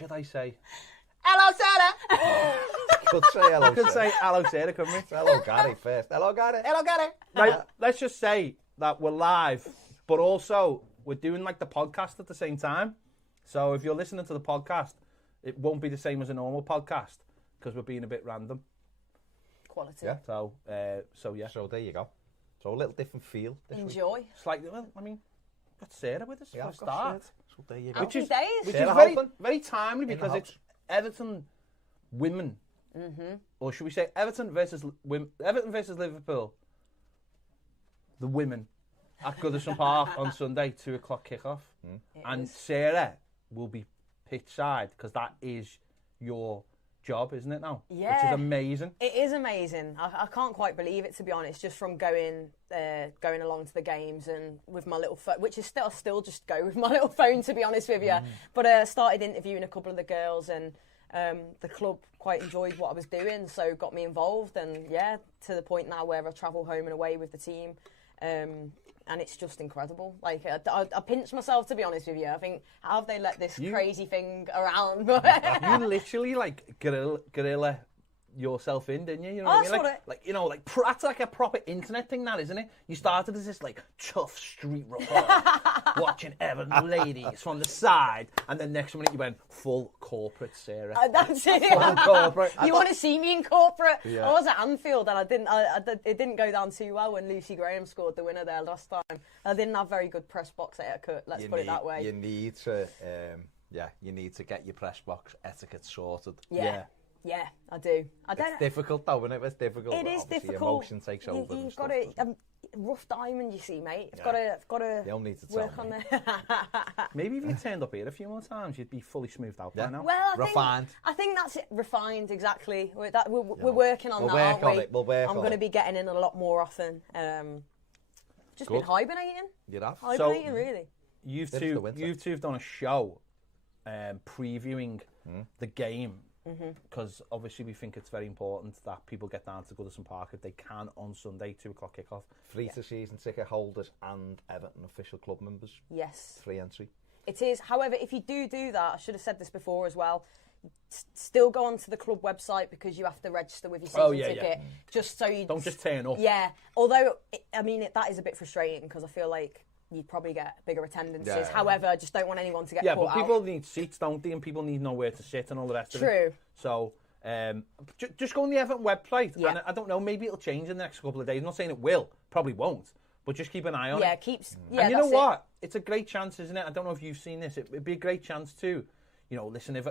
should I say? Hello, Sarah! Could say hello, I could say hello, Sarah, couldn't we? hello, Gary, first. Hello, Gary. Hello, Gary! Right, let's just say that we're live, but also we're doing like the podcast at the same time. So if you're listening to the podcast, it won't be the same as a normal podcast because we're being a bit random. Quality. Yeah. So yeah. So there you go. So a little different feel. Enjoy. Slightly, well, I mean, got Sarah with us for a I've got start. Sarah. So there you go. Happy days. Which Sarah is very, Halpin. very timely because the it's Everton women. Or should we say Everton versus Liverpool? The women at Goodison Park on Sunday, 2 o'clock kickoff. And Sarah will be pitch side because that is your job, isn't it now? Yeah. Which is amazing. It is amazing. I can't quite believe it, to be honest, just from going along to the games and with my little phone, which is still just go with my little phone, to be honest with you. But started interviewing a couple of the girls, and the club quite enjoyed what I was doing, so got me involved, and yeah, to the point now where I travel home and away with the team. And it's just incredible. Like, I pinch myself, to be honest with you. I think, how have they let this crazy thing around? You literally, like, gorilla yourself in, didn't you? You know what I mean? That's like a proper internet thing, that, isn't it? You started as this, like, tough street reporter, watching Everton ladies from the side, and then next minute you went full corporate, Sarah. That's it. Full corporate. You want to see me in corporate? Yeah. I was at Anfield, and it didn't go down too well when Lucy Graham scored the winner there last time. I didn't have very good press box etiquette, let's put it that way. You need to, you need to get your press box etiquette sorted. Yeah, I do. It's difficult though, isn't it? It's difficult. It is Obviously, difficult. Emotion takes over. You've got to rough diamond, you see, mate. It's got to You'll need to work tell on me. there. Maybe if you turned up here a few more times, you'd be fully smoothed out by now. Well, refined. I think that's it. Refined, exactly. We're working on that, aren't we? We'll work on it. I'm going to be getting in a lot more often. Just been hibernating. You have. Hibernating, really. You two have done a show previewing the game. Because obviously we think it's very important that people get down to Goodison Park if they can on Sunday, 2 o'clock kickoff. Free to season ticket holders and Everton official club members. Yes. Free entry. It is. However, if you do that, I should have said this before as well, still go onto the club website because you have to register with your season ticket. Just so you... Don't just turn up. Yeah. Although, that is a bit frustrating because I feel like you'd probably get bigger attendances. Yeah. However, I just don't want anyone to get caught caught out. Yeah, but people need seats, don't they? And people need nowhere to sit and all the rest of it. True. So, just go on the Everton website. Yeah. And I don't know, maybe it'll change in the next couple of days. I'm not saying it will. Probably won't. But just keep an eye on it. Yeah, and you know what? It's a great chance, isn't it? I don't know if you've seen this. It'd be a great chance to, listen, if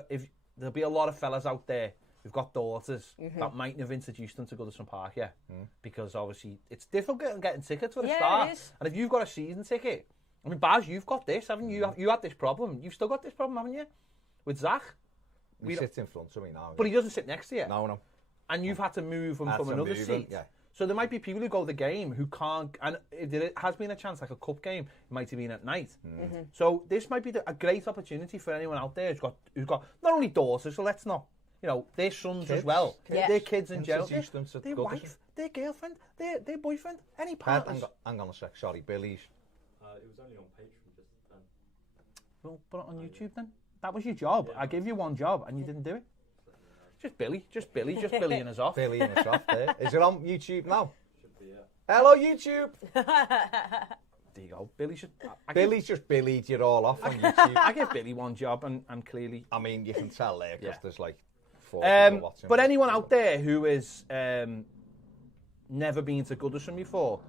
there'll be a lot of fellas out there who've got daughters that mightn't have introduced them to Goodison Park yet. Because obviously it's difficult getting tickets for the start. It is. And if you've got a season ticket, I mean, Baz, you've got this, haven't you? You had this problem. You've still got this problem, haven't you? With Zach. He sits in front of me now. But he doesn't sit next to you. No. And you've had to move him from another seat. Yeah. So there might be people who go to the game who can't, and it has been a chance, like a cup game, it might have been at night. So this might be a great opportunity for anyone out there who's got not only daughters, so let's not, their sons kids, as well, their kids in general, them to their wife, their girlfriend, their boyfriend, any Ped, partners. hang on a sec, sorry, Billy's. It was only on Patreon just then. Well, put it on YouTube then. That was your job. I gave you one job and you didn't do it. Just Billying us off. Billying us off there. Is it on YouTube now? Should be, yeah. Hello, YouTube. There you go. Billy's just Billyed you all off on YouTube. I give Billy one job and clearly... I mean, you can tell there because there's like 4 people watching. But anyone out there who is never been to Goodison before,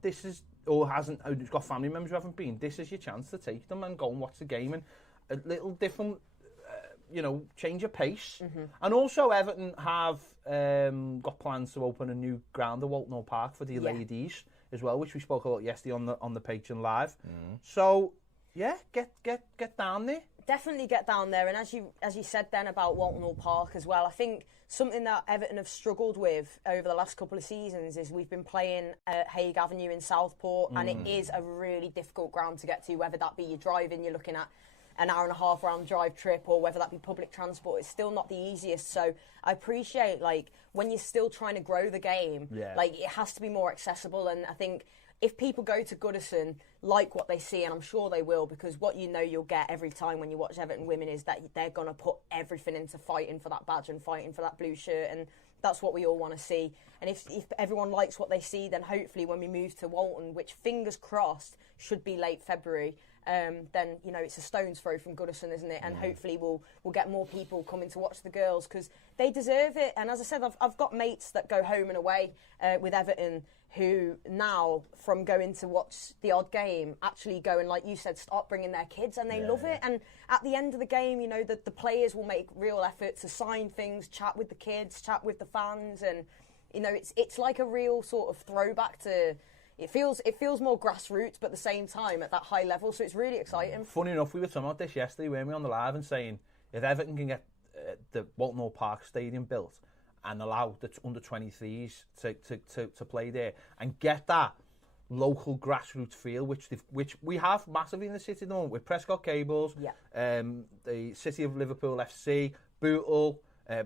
this is... or who's got family members who haven't been, this is your chance to take them and go and watch the game and a little different, change of pace. And also Everton have got plans to open a new ground at Walton Park for the ladies as well, which we spoke about yesterday on the Patreon Live. So, yeah, get down there. Definitely get down there, and as you said then about Walton Park as well, I think something that Everton have struggled with over the last couple of seasons is we've been playing at Hague Avenue in Southport, and it is a really difficult ground to get to, whether that be you're driving, you're looking at an hour and a half round drive trip, or whether that be public transport. It's still not the easiest. So I appreciate, like, when you're still trying to grow the game, like, it has to be more accessible, and I think if people go to Goodison, like what they see, and I'm sure they will, because what you'll get every time when you watch Everton women is that they're going to put everything into fighting for that badge and fighting for that blue shirt, and that's what we all want to see. And if everyone likes what they see, then hopefully when we move to Walton, which fingers crossed should be late February, then it's a stone's throw from Goodison, isn't it? And hopefully we'll get more people coming to watch the girls, because they deserve it. And as I said, I've got mates that go home and away with Everton who now, from going to watch the odd game, actually go and, like you said, start bringing their kids, and they love it. And at the end of the game, the players will make real effort to sign things, chat with the kids, chat with the fans, and it's like a real sort of throwback to. It feels more grassroots, but at the same time at that high level, so it's really exciting. Funny enough, we were talking about this yesterday, weren't we, on the live, and saying if Everton can get the Walton Hall Park Stadium built and allow the under-23s to play there and get that local grassroots feel, which we have massively in the city at the moment with Prescott Cables, the City of Liverpool FC, Bootle. I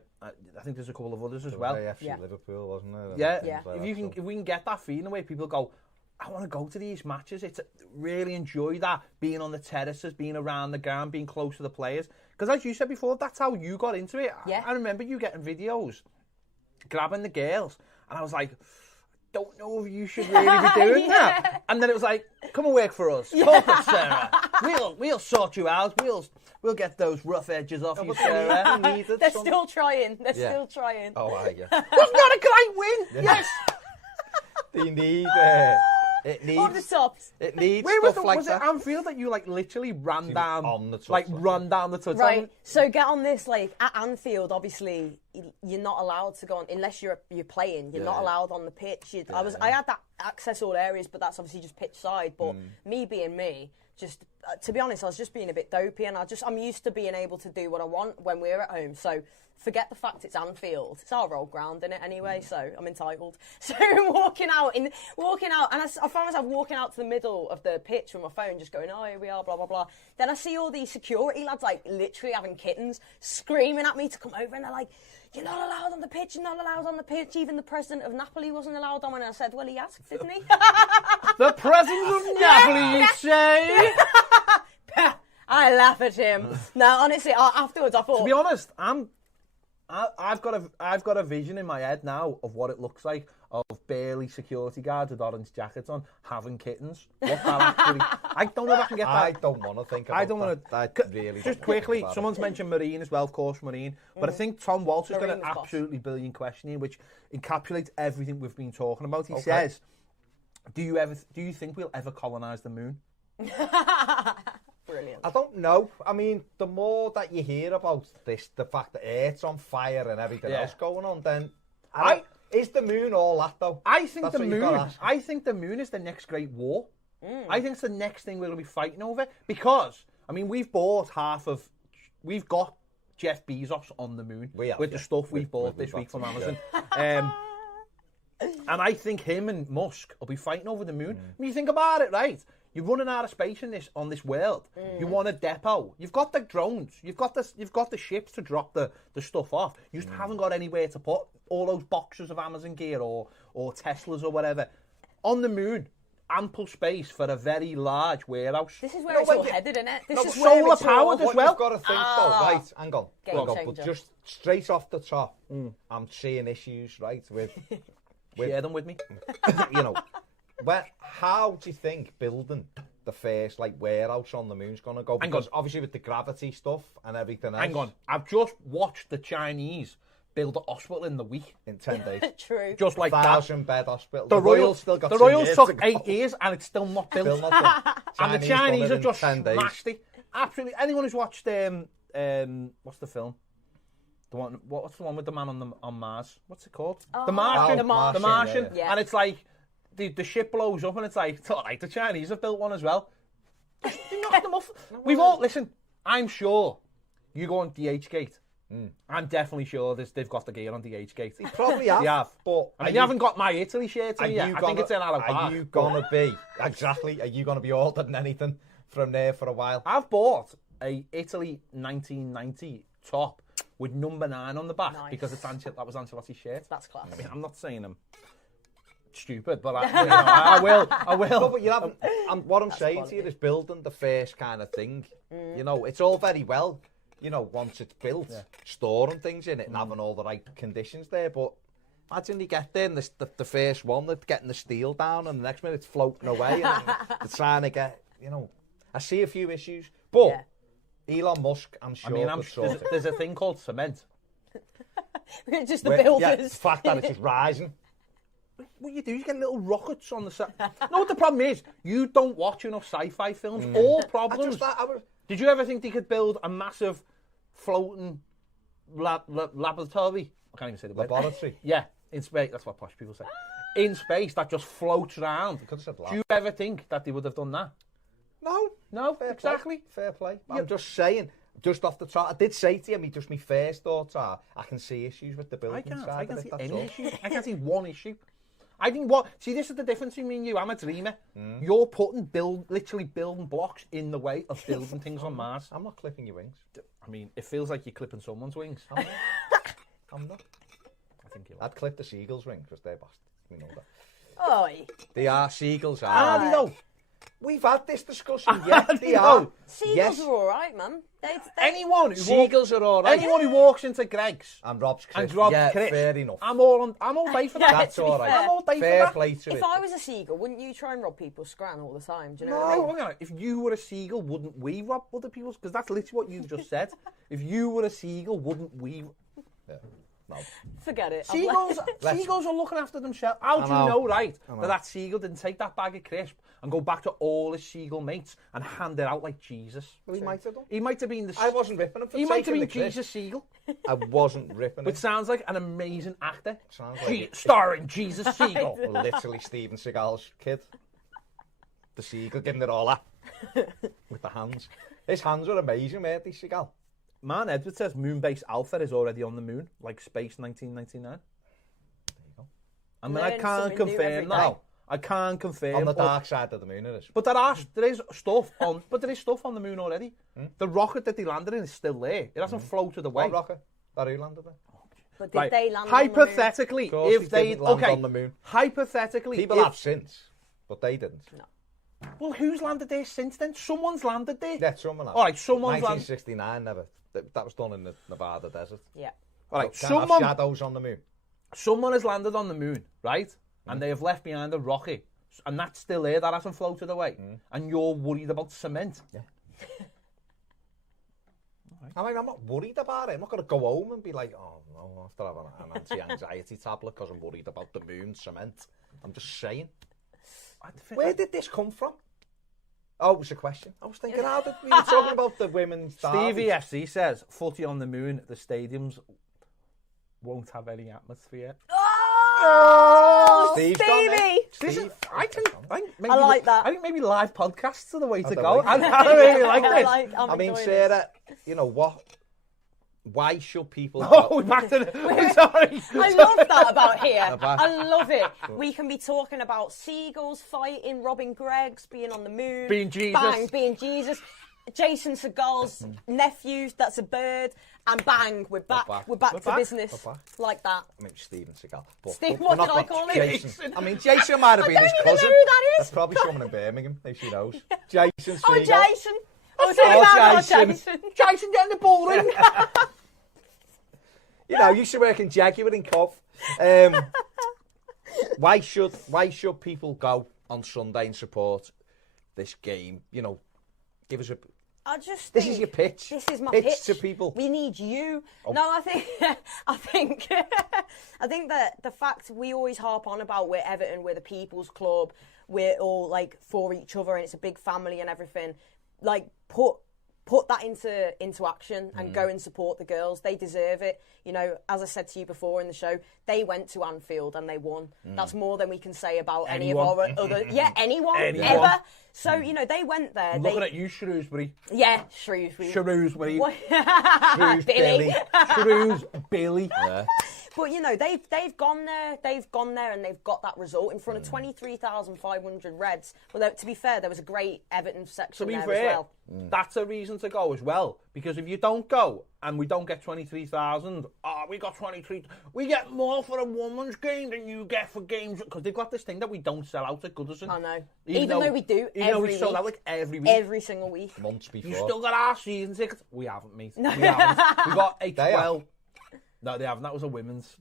think there's a couple of others as well. FC Liverpool, wasn't there? Yeah. Like if we can get that feeling where people go, I want to go to these matches. It's really enjoy that, being on the terraces, being around the ground, being close to the players. Because as you said before, that's how you got into it. Yeah. I remember you getting videos, grabbing the girls, and I was like, don't know if you should really be doing that. And then it was like, come and work for us. Corporate, Sarah. We'll sort you out. We'll get those rough edges off you, Sarah. They're still trying. They're still trying. Oh, yeah. Wasn't that a great win? Yes. They need... It needs... Over the tops. It needs Where stuff like was that. it Anfield that you literally ran down on the touch, run down the touch? Right. So get on this. Like at Anfield, obviously you're not allowed to go on unless you're playing. You're not allowed on the pitch. I had that access all areas, but that's obviously just pitch side. But me being me, just to be honest, I was just being a bit dopey, and I'm used to being able to do what I want when we're at home. So forget the fact it's Anfield. It's our old ground, innit, anyway, so I'm entitled. So walking out, and I found myself walking out to the middle of the pitch with my phone, just going, oh, here we are, blah, blah, blah. Then I see all these security lads, like, literally having kittens, screaming at me to come over, and they're like, you're not allowed on the pitch, you're not allowed on the pitch. Even the president of Napoli wasn't allowed on, and I said, well, he asked, didn't he? The president of Napoli, you say? I laugh at him. No, honestly, afterwards I thought... To be honest, I've got a vision in my head now of what it looks like of barely security guards with orange jackets on having kittens. What that actually... I don't know if I can get that. I don't want to think about I don't want to... Really just quickly, someone's mentioned Marine as well, of course, Marine. But I think Tom Walsh has got an absolutely brilliant question here, which encapsulates everything we've been talking about. He says, do you think we'll ever colonise the moon? Brilliant. I don't know. I mean, the more that you hear about this, the fact that Earth's on fire and everything else going on, then is the moon all that though? I think the moon is the next great war. I think it's the next thing we're going to be fighting over, because I mean we've got Jeff Bezos on the moon with the stuff we've bought this week from Amazon. And I think him and Musk will be fighting over the moon. When you think about it, right? You're running out of space on this world. You want a depot. You've got the drones. You've got the ships to drop the stuff off. You just haven't got anywhere to put all those boxes of Amazon gear or Teslas or whatever. On the moon, ample space for a very large warehouse. This is where it's all headed, isn't it? This is solar powered as well. You've got to think though, right? Hang on, changer. but just straight off the top, I'm seeing issues, right? With share them with me. How do you think building the first warehouse on the moon's going to go? Because obviously with the gravity stuff and everything else. Hang on, I've just watched the Chinese build a hospital in the week. In 10 days. True. Just like 1,000-bed hospital. The Royals still got. The Royals took 8 years and it's still not built. Still not done. And the Chinese have just 10 days. smashed it. Absolutely. Anyone who's watched what's the film? What's the one with the man on Mars? What's it called? The Martian. The Martian. Yeah. And it's like the ship blows up and it's like the Chinese have built one as well. They knocked them off. We've all listen. I'm sure you go on DH Gate. I'm definitely sure they've got the gear on DH Gate. They probably have. They have. But I mean, you haven't got my Italy shirt in yet. I think it's in Allo Park. Are you going to be... Exactly. Are you going to be ordering anything from there for a while? I've bought a Italy 1990 top with number 9 on the back because that was Ancelotti's shirt. That's class. I mean, I'm not saying them. stupid, but I will. No, but you haven't. And what I'm saying to you is building the first kind of thing. You know, it's all very well, you know, once it's built, storing things in it and having all the right conditions there. But imagine you get there and the first one, they're getting the steel down, and the next minute it's floating away. And they're trying to get, you know, I see a few issues. But Elon Musk, I'm sure, there's a thing called cement. Just the builders. Yeah, the fact that it's just rising. What you do, you get little rockets on the side. No, what the problem is, you don't watch enough sci-fi films. All problems. Did you ever think they could build a massive floating laboratory? I can't even say the word. Laboratory? Yeah, in space. That's what posh people say. In space, that just floats around. Do you ever think that they would have done that? No, Fair exactly. Play. Fair play. I'm just saying, just off the top, I did say to you, just my first thoughts are, I can see issues with the building side. I can't see any issue. I can't see one issue. I think see, this is the difference between me and you. I'm a dreamer. You're putting literally building blocks in the way of building things on Mars. I'm not clipping your wings. I mean, it feels like you're clipping someone's wings. I'm not. I think you are. I'd clip the seagulls' wings because they're bastards. We know that. Oi. They are seagulls. Are they though? We've had this discussion. Yeah, they are. Seagulls are all right, man. Anyone who seagulls are all right. Anyone who walks into Greg's and robs Chris. Fair enough. I'm all day for that. That's all right. I'm all day fair for that. Play to if it. I was a seagull, wouldn't you try and rob people's scran all the time? Do you know? No, hang on. If you were a seagull, wouldn't we rob other people's? Because that's literally what you just said. If you were a seagull, wouldn't we? Yeah. No. Forget it. Seagulls are looking after themselves. How do you know, right, that seagull didn't take that bag of crisp and go back to all his seagull mates and hand it out like Jesus? Well, he might have done. He might have been I wasn't ripping him for He might have been crisp. Jesus Seagull. I wasn't ripping him. Which sounds like an amazing actor. Sounds like starring Jesus Seagull. Literally Steven Seagal's kid. The seagull giving it all up with the hands. His hands were amazing, weren't they, Seagal? Man, Edward says Moonbase Alpha is already on the moon, like Space 1999. There you go. I mean, I can't confirm that. I can't confirm. On the dark side of the moon, it is. But there is stuff on the moon already. The rocket that they landed in is still there. It hasn't floated away. What rocket? That who landed there? But did they land hypothetically, on the moon? If they didn't land on the moon. Hypothetically, people have since, but they didn't. No. Well, who's landed there since then? Someone's landed there. Yeah, someone has. All right, someone's landed. 1969, never. That was done in the Nevada desert. Yeah. All right, someone have shadows on the moon. Someone has landed on the moon, right? And they have left behind a rocket, and that's still there. That hasn't floated away. And you're worried about cement. Yeah. I mean, I'm not worried about it. I'm not going to go home and be like, oh no, after having an anti-anxiety tablet because I'm worried about the moon cement. I'm just saying. Where did this come from? Oh, it was a question. I was thinking, how did we were talking about the women's Stevie FC says, footy on the moon, the stadiums won't have any atmosphere. Oh, Steve's Stevie! I think maybe, I like that. I think maybe live podcasts are the way to go. I really like this. I mean, Sarah, you know what? Why should people... Oh, back to the... Sorry. I love that about here. I love it. We can be talking about seagulls fighting, robbing Greg's, being on the moon. Being Jesus. Bang, being Jesus. Jason Segal's nephew, that's a bird. And bang, we're back. We're back to business. Like that. I mean, Steven Seagal. What did I call him? Jason. I mean, Jason might have been his cousin. I don't even know who that is. That's probably someone in Birmingham, if she knows. Jason Seagal. Oh, Jason. Jason. Jason, get in the ball ring. You know, you used to work in Jaguar in Cov. Why should people go on Sunday and support this game? You know, give us a... This is your pitch. This is my pitch to people. We need you. Oh. No, I think that the fact we always harp on about we're Everton, we're the people's club, we're all like for each other, and it's a big family and everything. Like put that into action and go and support the girls. They deserve it. You know, as I said to you before in the show, they went to Anfield and they won. That's more than we can say about any of our other... Yeah, anyone. Ever. So, you know, they went there. I'm looking at you, Shrewsbury. Yeah, Shrewsbury. Shrewsbury. Billy. Shrewsbury. Yeah. But, you know, they've gone there. They've gone there and they've got that result in front of 23,500 Reds. Well, to be fair, there was a great Everton section there as well. That's a reason important to go as well, because if you don't go and we don't get 23,000, we got 23. We get more for a women's game than you get for games, because they've got this thing that we don't sell out at Goodison. I know. Even though we do even though we every sold week. out like every week. Every single week. Months before. You still got our season tickets? We haven't, mate. No. We haven't. We got a 12. No, they haven't. That was women's.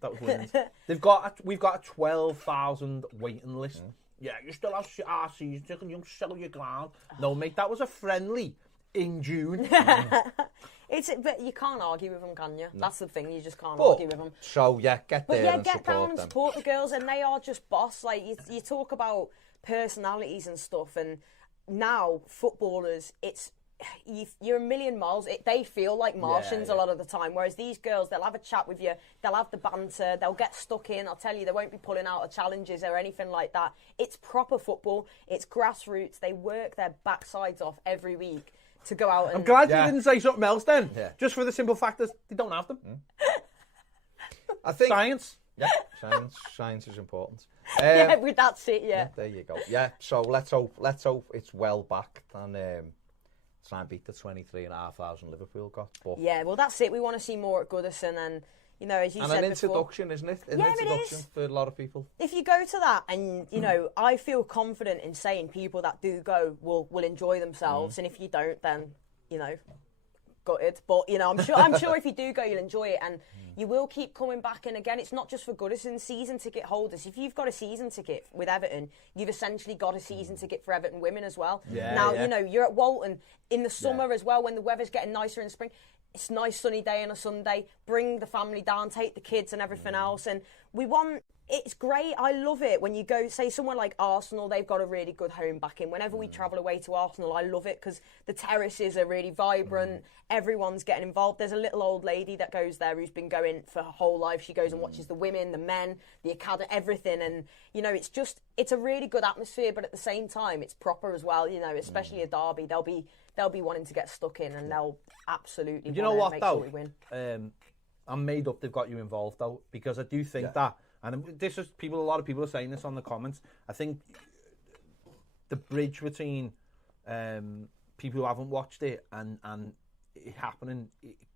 We've got a 12,000 waiting list. Yeah, you still have our season ticket and you don't sell your ground. No, mate, that was a friendly in June. But you can't argue with them, can you? No. That's the thing, you just can't argue with them. So, get there and get support down and them. support the girls, and they are just boss. Like, you talk about personalities and stuff, and now footballers, you're a million miles. They feel like Martians a lot of the time, whereas these girls, they'll have a chat with you, they'll have the banter, they'll get stuck in. I'll tell you, they won't be pulling out of challenges or anything like that. It's proper football. It's grassroots. They work their backsides off every week to go out and... I'm glad you didn't say something else then. Yeah. Just for the simple fact that they don't have them. I think... Science. Yeah, science is important. That's it, yeah. There you go. Yeah, so let's hope it's well backed and try and beat the 23,500 Liverpool got. But yeah, well, that's it. We want to see more at Goodison, and as you said an introduction, before, isn't it? An introduction for a lot of people. If you go to that, and I feel confident in saying people that do go will enjoy themselves, and if you don't, then gutted. But I'm sure if you do go, you'll enjoy it, and you will keep coming back. And again, it's not just for Goodison season ticket holders. If you've got a season ticket with Everton, you've essentially got a season ticket for Everton women as well. You're at Walton in the summer as well, when the weather's getting nicer in spring. It's a nice sunny day on a Sunday. Bring the family down, take the kids and everything else. And it's great. I love it when you go, say, somewhere like Arsenal, they've got a really good home backing. Whenever we travel away to Arsenal, I love it because the terraces are really vibrant. Everyone's getting involved. There's a little old lady that goes there who's been going for her whole life. She goes and watches the women, the men, the academy, everything. And, it's a really good atmosphere, but at the same time, it's proper as well, especially a derby. They'll be wanting to get stuck in, and they'll absolutely make sure we win. I'm made up they've got you involved, though, because I do think that, and this is a lot of people are saying this on the comments, I think the bridge between people who haven't watched it and it happening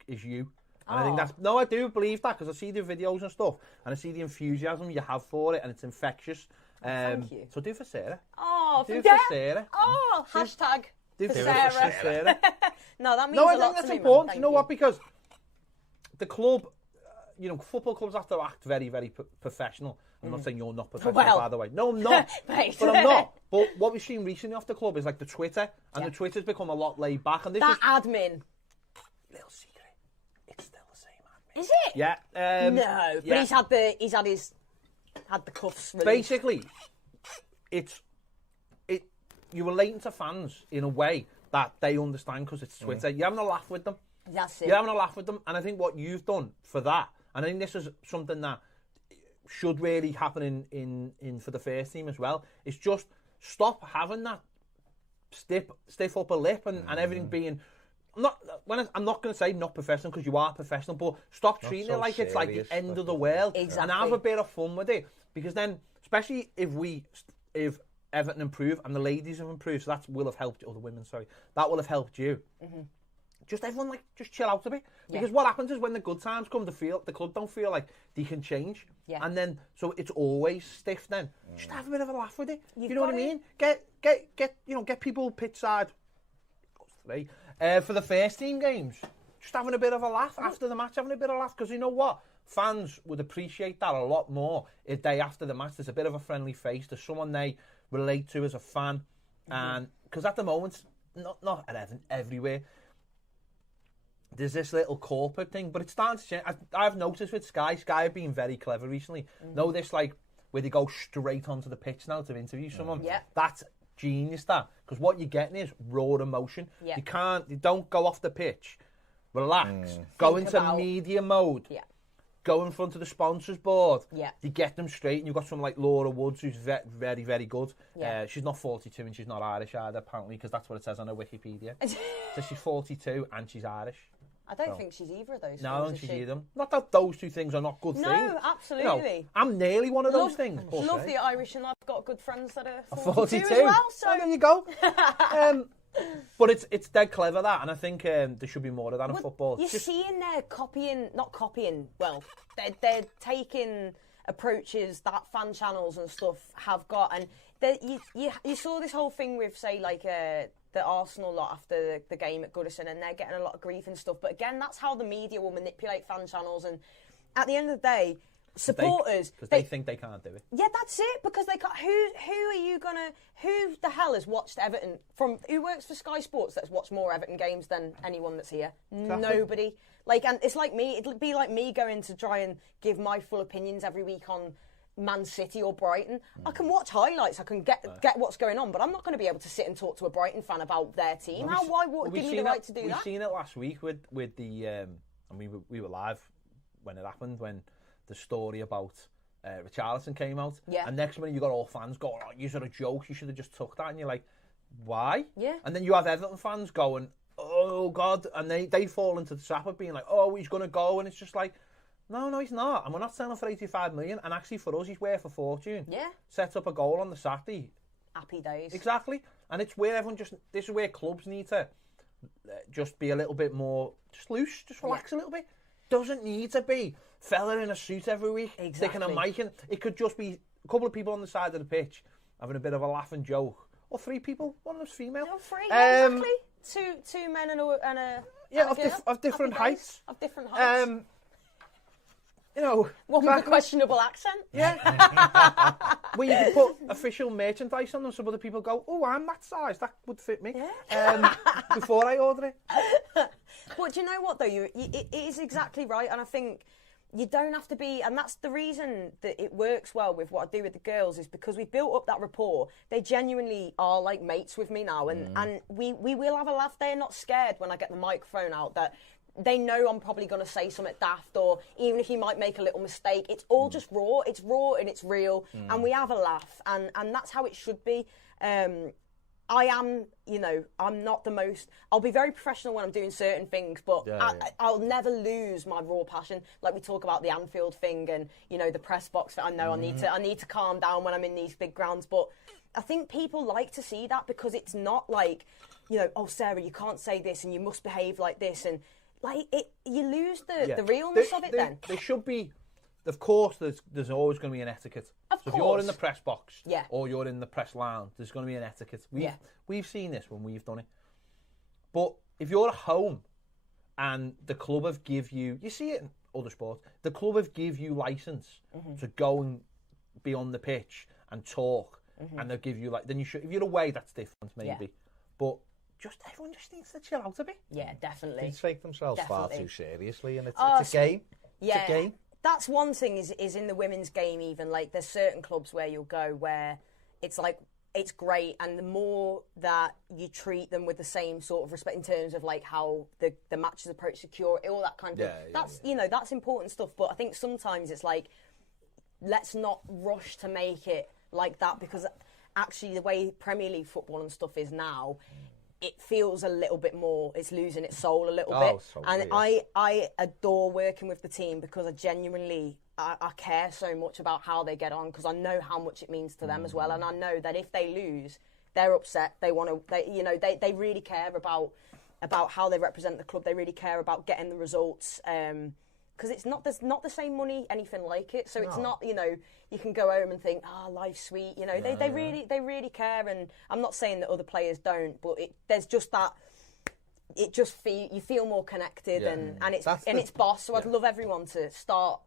is you. And I think I do believe that, because I see the videos and stuff, and I see the enthusiasm you have for it, and it's infectious. Thank you. So do for Sarah. For Sarah. Hashtag do for Sarah. No, that means a lot to me. I think that's important. You know what? Because the club, football clubs have to act very, very professional. I'm not saying you're not professional, by the way. No, I'm not. But I'm not. But what we've seen recently off the club is like the Twitter, and the Twitter's become a lot laid back. And this admin. Little secret. It's still the same admin. Is it? Yeah. No, but he's had the cuffs released. Basically, you're relating to fans in a way that they understand, because it's Twitter. You're having a laugh with them. That's it. You're having a laugh with them, and I think what you've done for that, and I think this is something that should really happen in for the first team as well, is just stop having that stiff upper lip and everything being. I'm not going to say not professional, because you are professional, but stop treating it like it's like the end of the world. Exactly. And have a bit of fun with it, because then, especially if Everton improve and the ladies have improved, so that will have helped you, or the women, sorry, that will have helped you. Just everyone just chill out a bit, because what happens is when the good times come, the club don't feel like they can change, and then so it's always stiff. Then just have a bit of a laugh with it. You know what I mean? Get people pitch side. For the first team games, just having a bit of a laugh after the match, having a bit of a laugh, because you know what? Fans would appreciate that a lot more if day after the match there's a bit of a friendly face, there's someone they relate to as a fan, and because at the moment, not at Everton, everywhere, there's this little corporate thing, but it's starting to change. I've noticed with Sky have been very clever recently. Know this, like, where they go straight onto the pitch now to interview someone. That's genius, that, because what you're getting is raw emotion. You don't go off the pitch, relax, go into media mode, go in front of the sponsors board, you get them straight, and you've got someone like Laura Woods, who's very, very good. She's not 42 and she's not Irish either, apparently, because that's what it says on her Wikipedia. So she's 42 and she's Irish. I don't think she's either of those. No, I don't think she's either. Not that those two things are not good things. No, absolutely. I'm nearly one of those things. Love the Irish, and I've got good friends that are 42 as well. So there you go. But it's dead clever, that, and I think there should be more of that in football. You're seeing they're not copying, well, they're taking approaches that fan channels and stuff have got, and you saw this whole thing with, say, like the Arsenal lot after the game at Goodison, and they're getting a lot of grief and stuff. But again, that's how the media will manipulate fan channels, and at the end of the day, supporters, because they think they can't do it. Yeah, that's it. Because they can't. Who the hell has watched Everton who works for Sky Sports that's watched more Everton games than anyone that's here? Exactly. Nobody. Like, and it's like me. It'll be like me going to try and give my full opinions every week on Man City or Brighton. I can watch highlights. I can get what's going on, but I'm not going to be able to sit and talk to a Brighton fan about their team. Why give me the right to do that? We've seen it last week with the. And we were live when it happened, when the story about Richarlison came out. Yeah. And next minute you got all fans going, "Oh, you said a joke. You should have just took that." And you're like, "Why?" Yeah. And then you have Everton fans going, "Oh God," and they fall into the trap of being like, "Oh, he's going to go," and it's just like, no, he's not. And we're not selling for 85 million. And actually, for us, he's worth a fortune. Yeah. Sets up a goal on the Saturday. Happy days. Exactly. And it's where this is where clubs need to just be a little bit more, just loose, just relax a little bit. Doesn't need to be fella in a suit every week, sticking a mic in. It could just be a couple of people on the side of the pitch having a bit of a laugh and joke. Or 3 people, one of them's female. No, 3, exactly. Two men and a of different heights. Of different heights. You know, one with a questionable accent. Yeah. Well, you can put official merchandise on them, so other people go, "Oh, I'm that size. That would fit me." Yeah. Before I order it. But do you know what though? It is exactly right, and I think you don't have to be. And that's the reason that it works well with what I do with the girls, is because we've built up that rapport. They genuinely are like mates with me now, and we will have a laugh. They're not scared when I get the microphone out that. They know I'm probably going to say something daft, or even if you might make a little mistake, it's all just raw. It's raw and it's real, and we have a laugh, and that's how it should be. I am, I'm not the most. I'll be very professional when I'm doing certain things, but I'll never lose my raw passion. Like we talk about the Anfield thing, and the press box. I know I need to calm down when I'm in these big grounds, but I think people like to see that, because it's not like, oh Sarah, you can't say this and you must behave like this, and you lose the realness of it. Then there should be, of course, there's always going to be an etiquette. Of so course. if you're in the press box, or you're in the press lounge, there's going to be an etiquette. We've seen this when we've done it. But if you're at home and the club have give you see it in other sports, the club have give you license to go and be on the pitch and talk, and they'll give you then you should. If you're away, that's different maybe, but. Everyone just needs to chill out a bit. Yeah, definitely. They take themselves far too seriously, and it's a game. Yeah, it's a game. That's one thing is in the women's game even. Like, there's certain clubs where you'll go where it's like, it's great, and the more that you treat them with the same sort of respect in terms of like how the matches approach security, all that kind of thing. That's important stuff. But I think sometimes it's like, let's not rush to make it like that, because actually the way Premier League football and stuff is now, it feels a little bit more, it's losing its soul a little bit. And I adore working with the team, because I genuinely, I care so much about how they get on, because I know how much it means to them as well. And I know that if they lose, they're upset. They want to, they really care about how they represent the club. They really care about getting the results. Because there's not the same money, anything like it. So it's not, you can go home and think, life's sweet. They really care. And I'm not saying that other players don't, but there's just that. It just you feel more connected, and it's boss. So I'd love everyone to start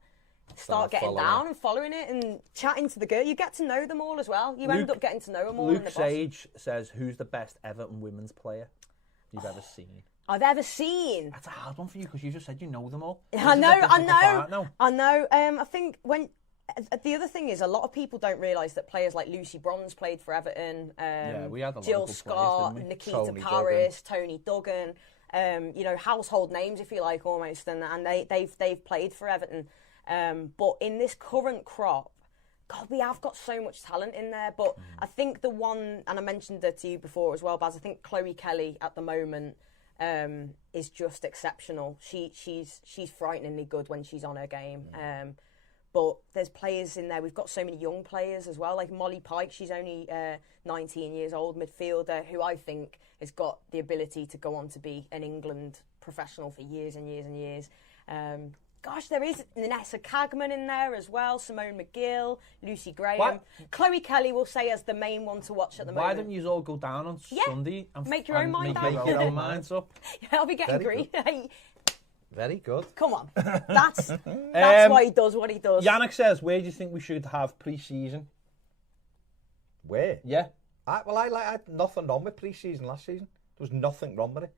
getting down and following it and chatting to the girl. You get to know them all as well. You end up getting to know them all. Luke Sage says, "Who's the best Everton women's player you've ever seen?" I've ever seen. That's a hard one for you, because you just said you know them all. I know. I think the other thing is, a lot of people don't realise that players like Lucy Bronze played for Everton. We had a lot Jill of good Scott, players, Nikita Paris, Tony Duggan. Household names, if you like, almost, and they've played for Everton. But in this current crop, God, we have got so much talent in there. But I think the one, and I mentioned that to you before as well, Baz, I think Chloe Kelly at the moment is just exceptional. She's frighteningly good when she's on her game. But there's players in there. We've got so many young players as well. Like Molly Pike, she's only 19 years old, midfielder, who I think has got the ability to go on to be an England professional for years and years and years. Gosh, there is Nessa Cagman in there as well, Simone McGill, Lucy Graham. What? Chloe Kelly will say as the main one to watch at the moment. Why don't you all go down on Sunday and make your own mind make up? your own minds up? Yeah, I'll be getting green. Hey, Very good. come on. That's why he does what he does. Yannick says, where do you think we should have pre-season? Where? Yeah. I had nothing wrong with pre-season last season. There was nothing wrong with it.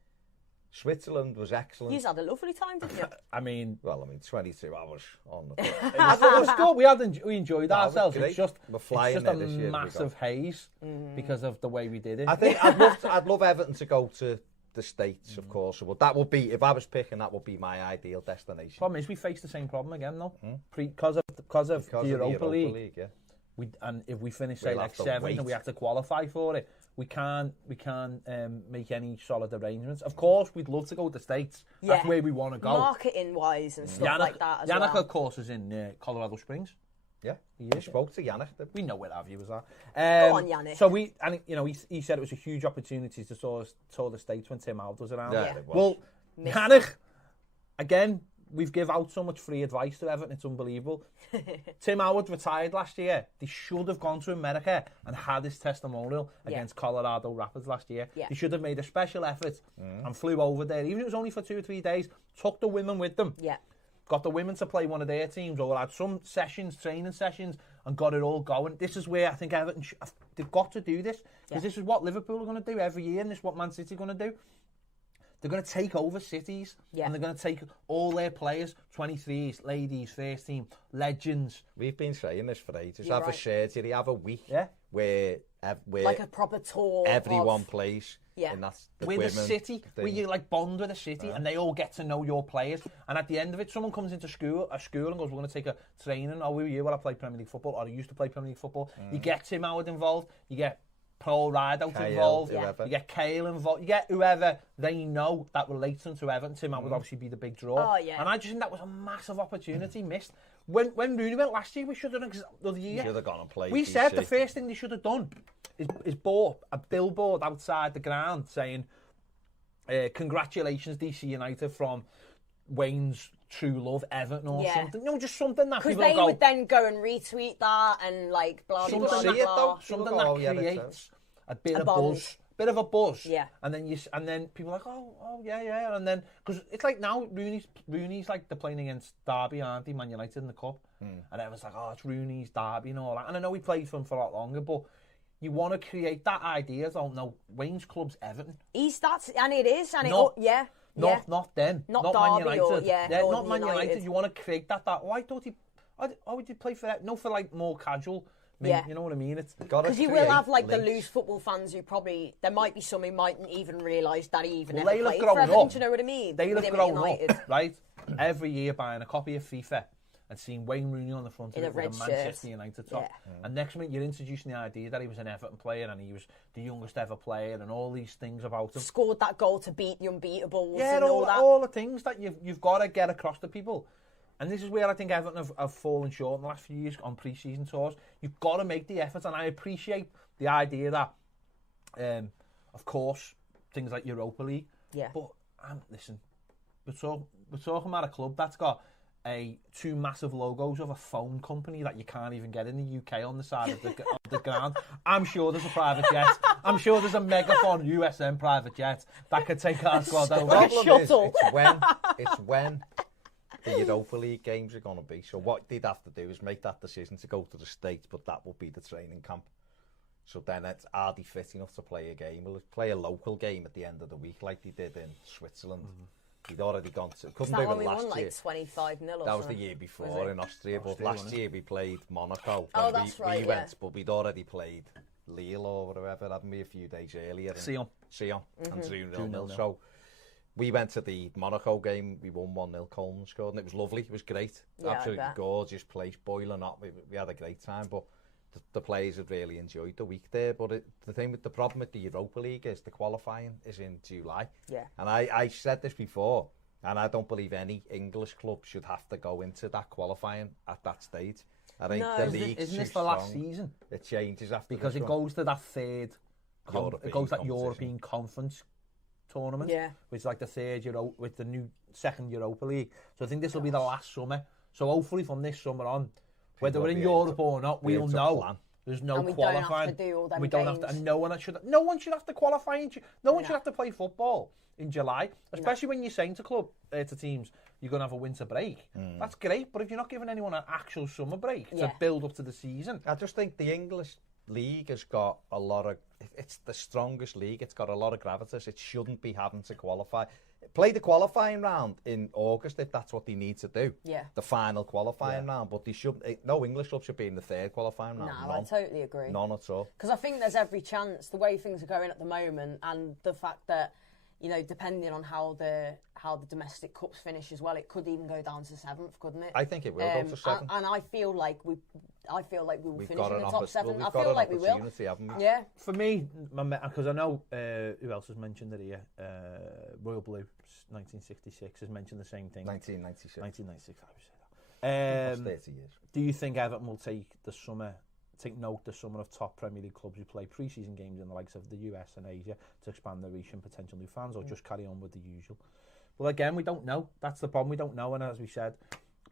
Switzerland was excellent. You had a lovely time, didn't you? I mean, 22 hours on the it was good. We enjoyed ourselves. great. It's just, We're flying it's there just a this year, massive haze because of the way we did it. I think I'd love Everton to go to the States, of course. But that would be, if I was picking, that would be my ideal destination. Problem is, we face the same problem again, though. Because of the Europa League. Yeah. And if we finish, We'll say, like have to 7th wait. and we have to qualify for it, we can't make any solid arrangements. Of course, we'd love to go to the States. That's where we want to go. Marketing-wise and stuff like that as Yannick, well. of course, is in Colorado Springs. Yeah. He We is. spoke to Yannick. We know where our viewers are. Go on, Yannick. So he said it was a huge opportunity to tour the States when Tim Howard was around. Yeah, it was. Well, Missed Yannick, again, we've give out so much free advice to Everton, it's unbelievable. Tim Howard retired last year. They should have gone to America and had his testimonial against Colorado Rapids last year. Yeah. They should have made a special effort and flew over there, even if it was only for 2 or 3 days, took the women with them. Yeah. Got the women to play one of their teams, or had some training sessions, and got it all going. This is where I think Everton, they've got to do this, because this is what Liverpool are going to do every year, and this is what Man City are going to do. They're going to take over cities, and they're going to take all their players, 23s, ladies, first team, legends. We've been saying this for ages. You're Have right. a surgery, have a week where Like a proper tour. everyone plays. Yeah. And that's the With a women city, thing. where you like bond with a city, and they all get to know your players. And at the end of it, someone comes into school and goes, "We're going to take a training." Oh, who are you? Well, I play Premier League football, or I used to play Premier League football. You get Tim Howard involved. You get Paul Rideout Kyle, involved. whoever. You get Kale involved. You get whoever they know that relates them to Everton. Tim Howard would obviously be the big draw. Oh, yeah. And I just think that was a massive opportunity missed. When Rooney went last year, we should have done the other year. Should have gone and played. We said the DC. first thing they should have done is bought a billboard outside the ground saying, congratulations DC United from Wayne's true love, Everton, or something. No, just something that Because people they go, would then go and retweet that and like blah blah blah. something see it, though. blah. something People that go, "Oh, yeah, that's creates a bit A of bond. bit of a buzz. Yeah. And then people are like, oh yeah, and then because it's like now Rooney's like they're playing against Derby, aren't they, Man United in the cup, and everyone's like, oh, it's Rooney's Derby and all that. And I know he played for them for a lot longer, but you want to create that idea. Don't know Wayne's club's Everton. And it is, and No. Not them. Not Man Derby United. or Not Man United. United. You want to create that. Oh, I thought he did play for that. No, for like more casual. You know what I mean? It's Because you will have like the loose football fans who there might be some who mightn't even realise that he even ever they'll have played grown for Everton. up. Do you know what I mean? They'll With have him at grown United. up, right? Every year buying a copy of FIFA and seeing Wayne Rooney on the front of In a it with red a Manchester shirt. United top. Yeah. And next minute you're introducing the idea that he was an Everton player and he was the youngest ever player and all these things about him. Scored that goal to beat the unbeatables Yeah, and all that. all the things that you've got to get across to people. And this is where I think Everton have fallen short in the last few years on pre-season tours. You've got to make the effort, and I appreciate the idea that, of course, things like Europa League. Yeah. But listen, we're talking about a club that's got two massive logos of a phone company that you can't even get in the UK on the side of the ground. I'm sure there's a private jet. I'm sure there's a Megaphone USM private jet that could take our squad over. Like a Problem is, shuttle. it's when the Europa League games are going to be. So what they'd have to do is make that decision to go to the States, but that will be the training camp. So then are they fit enough to play a game? We'll play a local game at the end of the week like they did in Switzerland. He'd already gone to... Couldn't Is do that when it we last won year. like 25-0 or That was the something? year before Was it? in Austria, but last year we played Monaco. Oh, and that's we right, went, yeah. but we'd already played Lille or whatever, hadn't we, a few days earlier. Sion. And 2-0. 2-0. So we went to the Monaco game, we won 1-0, Coleman scored, and it was lovely, it was great. Yeah, I Absolutely bet. gorgeous place, boiling hot, we had a great time, but the players have really enjoyed the week there. But the problem with the Europa League is the qualifying is in July. Yeah. And I said this before, And I don't believe any English club should have to go into that qualifying at that stage. I think the league's isn't too this the last strong. season? It changes after Because this it one. goes to that third, it goes that European Conference tournament, which is like the third with the new second Europa League. So I think this will be the last summer. So hopefully from this summer on, whether we're in Europe or not, we'll know. There's no and we qualifying. Don't have to do all them we don't games. have to. And no one should have to qualify. No one should have to play football in July, especially when you're saying to teams you're going to have a winter break. That's great, but if you're not giving anyone an actual summer break to build up to the season, I just think the English league has got a lot of. It's the strongest league. It's got a lot of gravitas. It shouldn't be having to qualify. Play the qualifying round in August if that's what they need to do. Yeah. The final qualifying round, but they should. No English club should be in the third qualifying round. No, I totally agree. None at all. Because I think there's every chance, the way things are going at the moment, and the fact that, you know, depending on how the domestic cups finish as well, it could even go down to 7th, couldn't it? I think it will go to 7th. And I feel like we will finish in the top 7. Well, I feel like we will. Haven't we? Yeah. for me, because I know who else has mentioned it here, Royal Blue 1966 has mentioned the same thing. 1996. 1996, I would say that. That's 30 years. Do you think Everton will take note the summer of top Premier League clubs who play pre-season games in the likes of the US and Asia to expand their reach and potential new fans, or just carry on with the usual? Well, again, we don't know. That's the problem. We don't know, and as we said,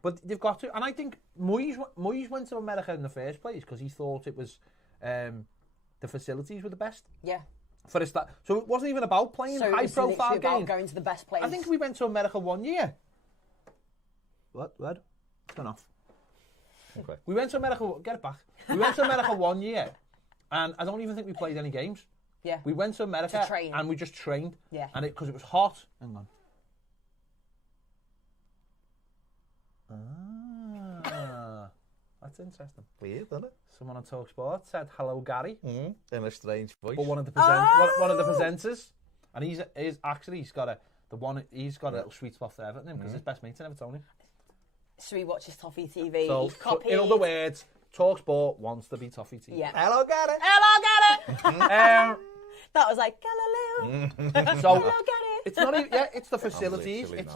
but they've got to. And I think Moyes went to America in the first place because he thought it was the facilities were the best. Yeah. For a start, so it wasn't even about playing high-profile games. About going to the best place. I think we went to America one year. What? It's gone off. Okay. We went to America. Get it back. We went to America one year, and I don't even think we played any games. Yeah. We went to America to train. and we just trained. Yeah. And because it was hot. Hang on. That's interesting. Weird, isn't it? Someone on TalkSport said, "Hello, Gary," In a strange voice. but one of the presenters, and he's got a little sweet spot for Everton because his best mate's in Everton. So he watches Toffee TV. So, in other words, TalkSport wants to be Toffee TV. Yeah. Hello, Gary. Hello, Gary. That was like Galileo. So Hello, Gary. it's not even. Yeah, it's the facilities. That's It's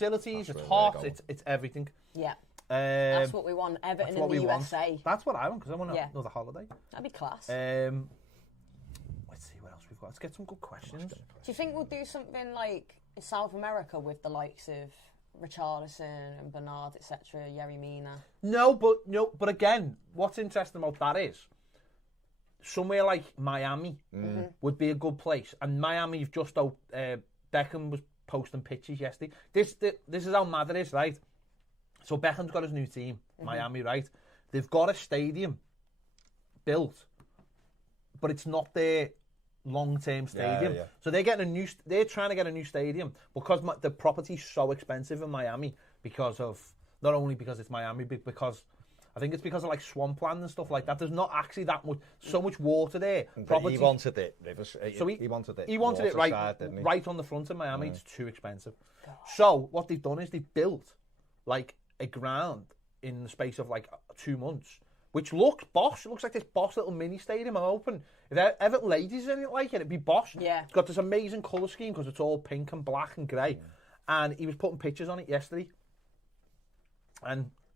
where hot. they're It's everything. Yeah. That's what we want. Everton in the USA. That's what I want because I want another holiday. That'd be class. Let's see what else we've got. Let's get some good questions. Do you think we'll do something like in South America with the likes of Richarlison and Bernard, etc., Yerry Mina? No, but again, what's interesting about that is somewhere like Miami would be a good place. And Miami, you've just Beckham was posting pictures yesterday. This is how mad it is, right? So Beckham's got his new team, Miami, right? They've got a stadium built, but it's not their long-term stadium. Yeah. So they're trying to get a new stadium because the property's so expensive in Miami not only because it's Miami, but because I think it's because of like swampland and stuff like that. There's not actually so much water there. He wanted it, Rivers. So he wanted it. He wanted it right on the front of Miami. It's too expensive. God. So what they've done is they've built like a ground in the space of like 2 months, which looks boss. It looks like this boss little mini stadium. I'm hoping if Everton ladies in it like it, it'd be boss. Yeah. It's got this amazing colour scheme because it's all pink and black and grey. And he was putting pictures on it yesterday.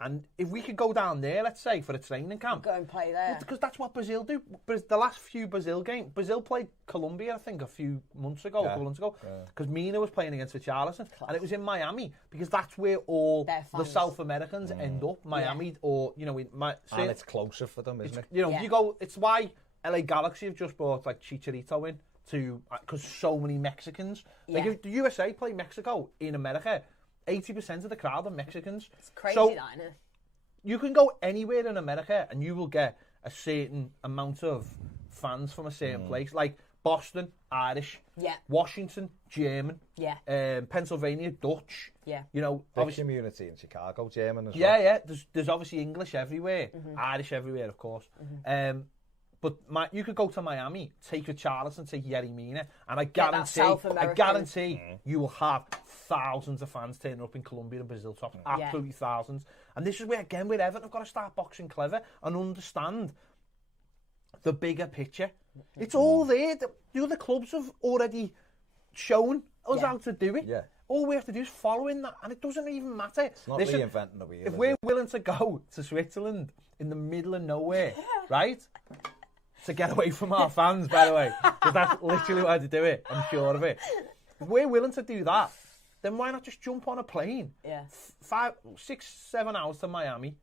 And if we could go down there, let's say, for a training camp. Go and play there. Because that's what Brazil do. The last few Brazil games, Brazil played Colombia, I think, a couple of months ago. Because Mina was playing against Richarlison. And it was in Miami. Because that's where all the South Americans end up. Miami or, and it's closer for them, isn't it? You go, it's why LA Galaxy have just brought like Chicharito in because so many Mexicans. Like if the USA play Mexico in America, 80% of the crowd are Mexicans. It's crazy, so, isn't it? You can go anywhere in America and you will get a certain amount of fans from a certain place. Like Boston, Irish. Yeah. Washington, German. Yeah. Pennsylvania, Dutch. Yeah. Big community in Chicago, German as well. Yeah. There's obviously English everywhere. Irish everywhere, of course. But you could go to Miami, take Richarlison, take Yerry Mina, and I guarantee you will have thousands of fans turning up in Colombia and Brazil tops. Absolutely thousands. And this is where Everton have got to start boxing clever and understand the bigger picture. It's all there. The other clubs have already shown us how to do it. Yeah. All we have to do is follow in that, and it doesn't even matter. It's not reinventing the wheel. If we're willing to go to Switzerland in the middle of nowhere, right, to get away from our fans, by the way, because that's literally why to do it, I'm sure of it. If we're willing to do that, then why not just jump on a plane? Yeah. 5, 6, 7 hours to Miami,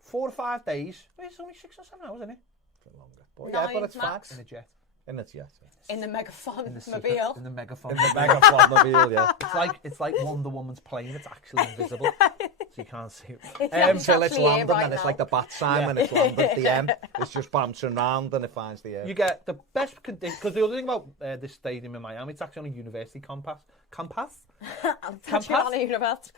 4 or 5 days. It's only 6 or 7 hours, isn't it? A bit longer. But, but it's max. fast. In a jet. In its jet. In the megaphone In the mobile. In the megaphone. In the megaphone mobile, yeah. It's like Wonder Woman's plane. It's actually invisible, so you can't see it. Until it's actually landed, right and it's now. like the bat sign when it's landed. The M, it's just bouncing round and it finds the air. You get the best condition, because the other thing about this stadium in Miami, it's actually on a university campus. Campus? University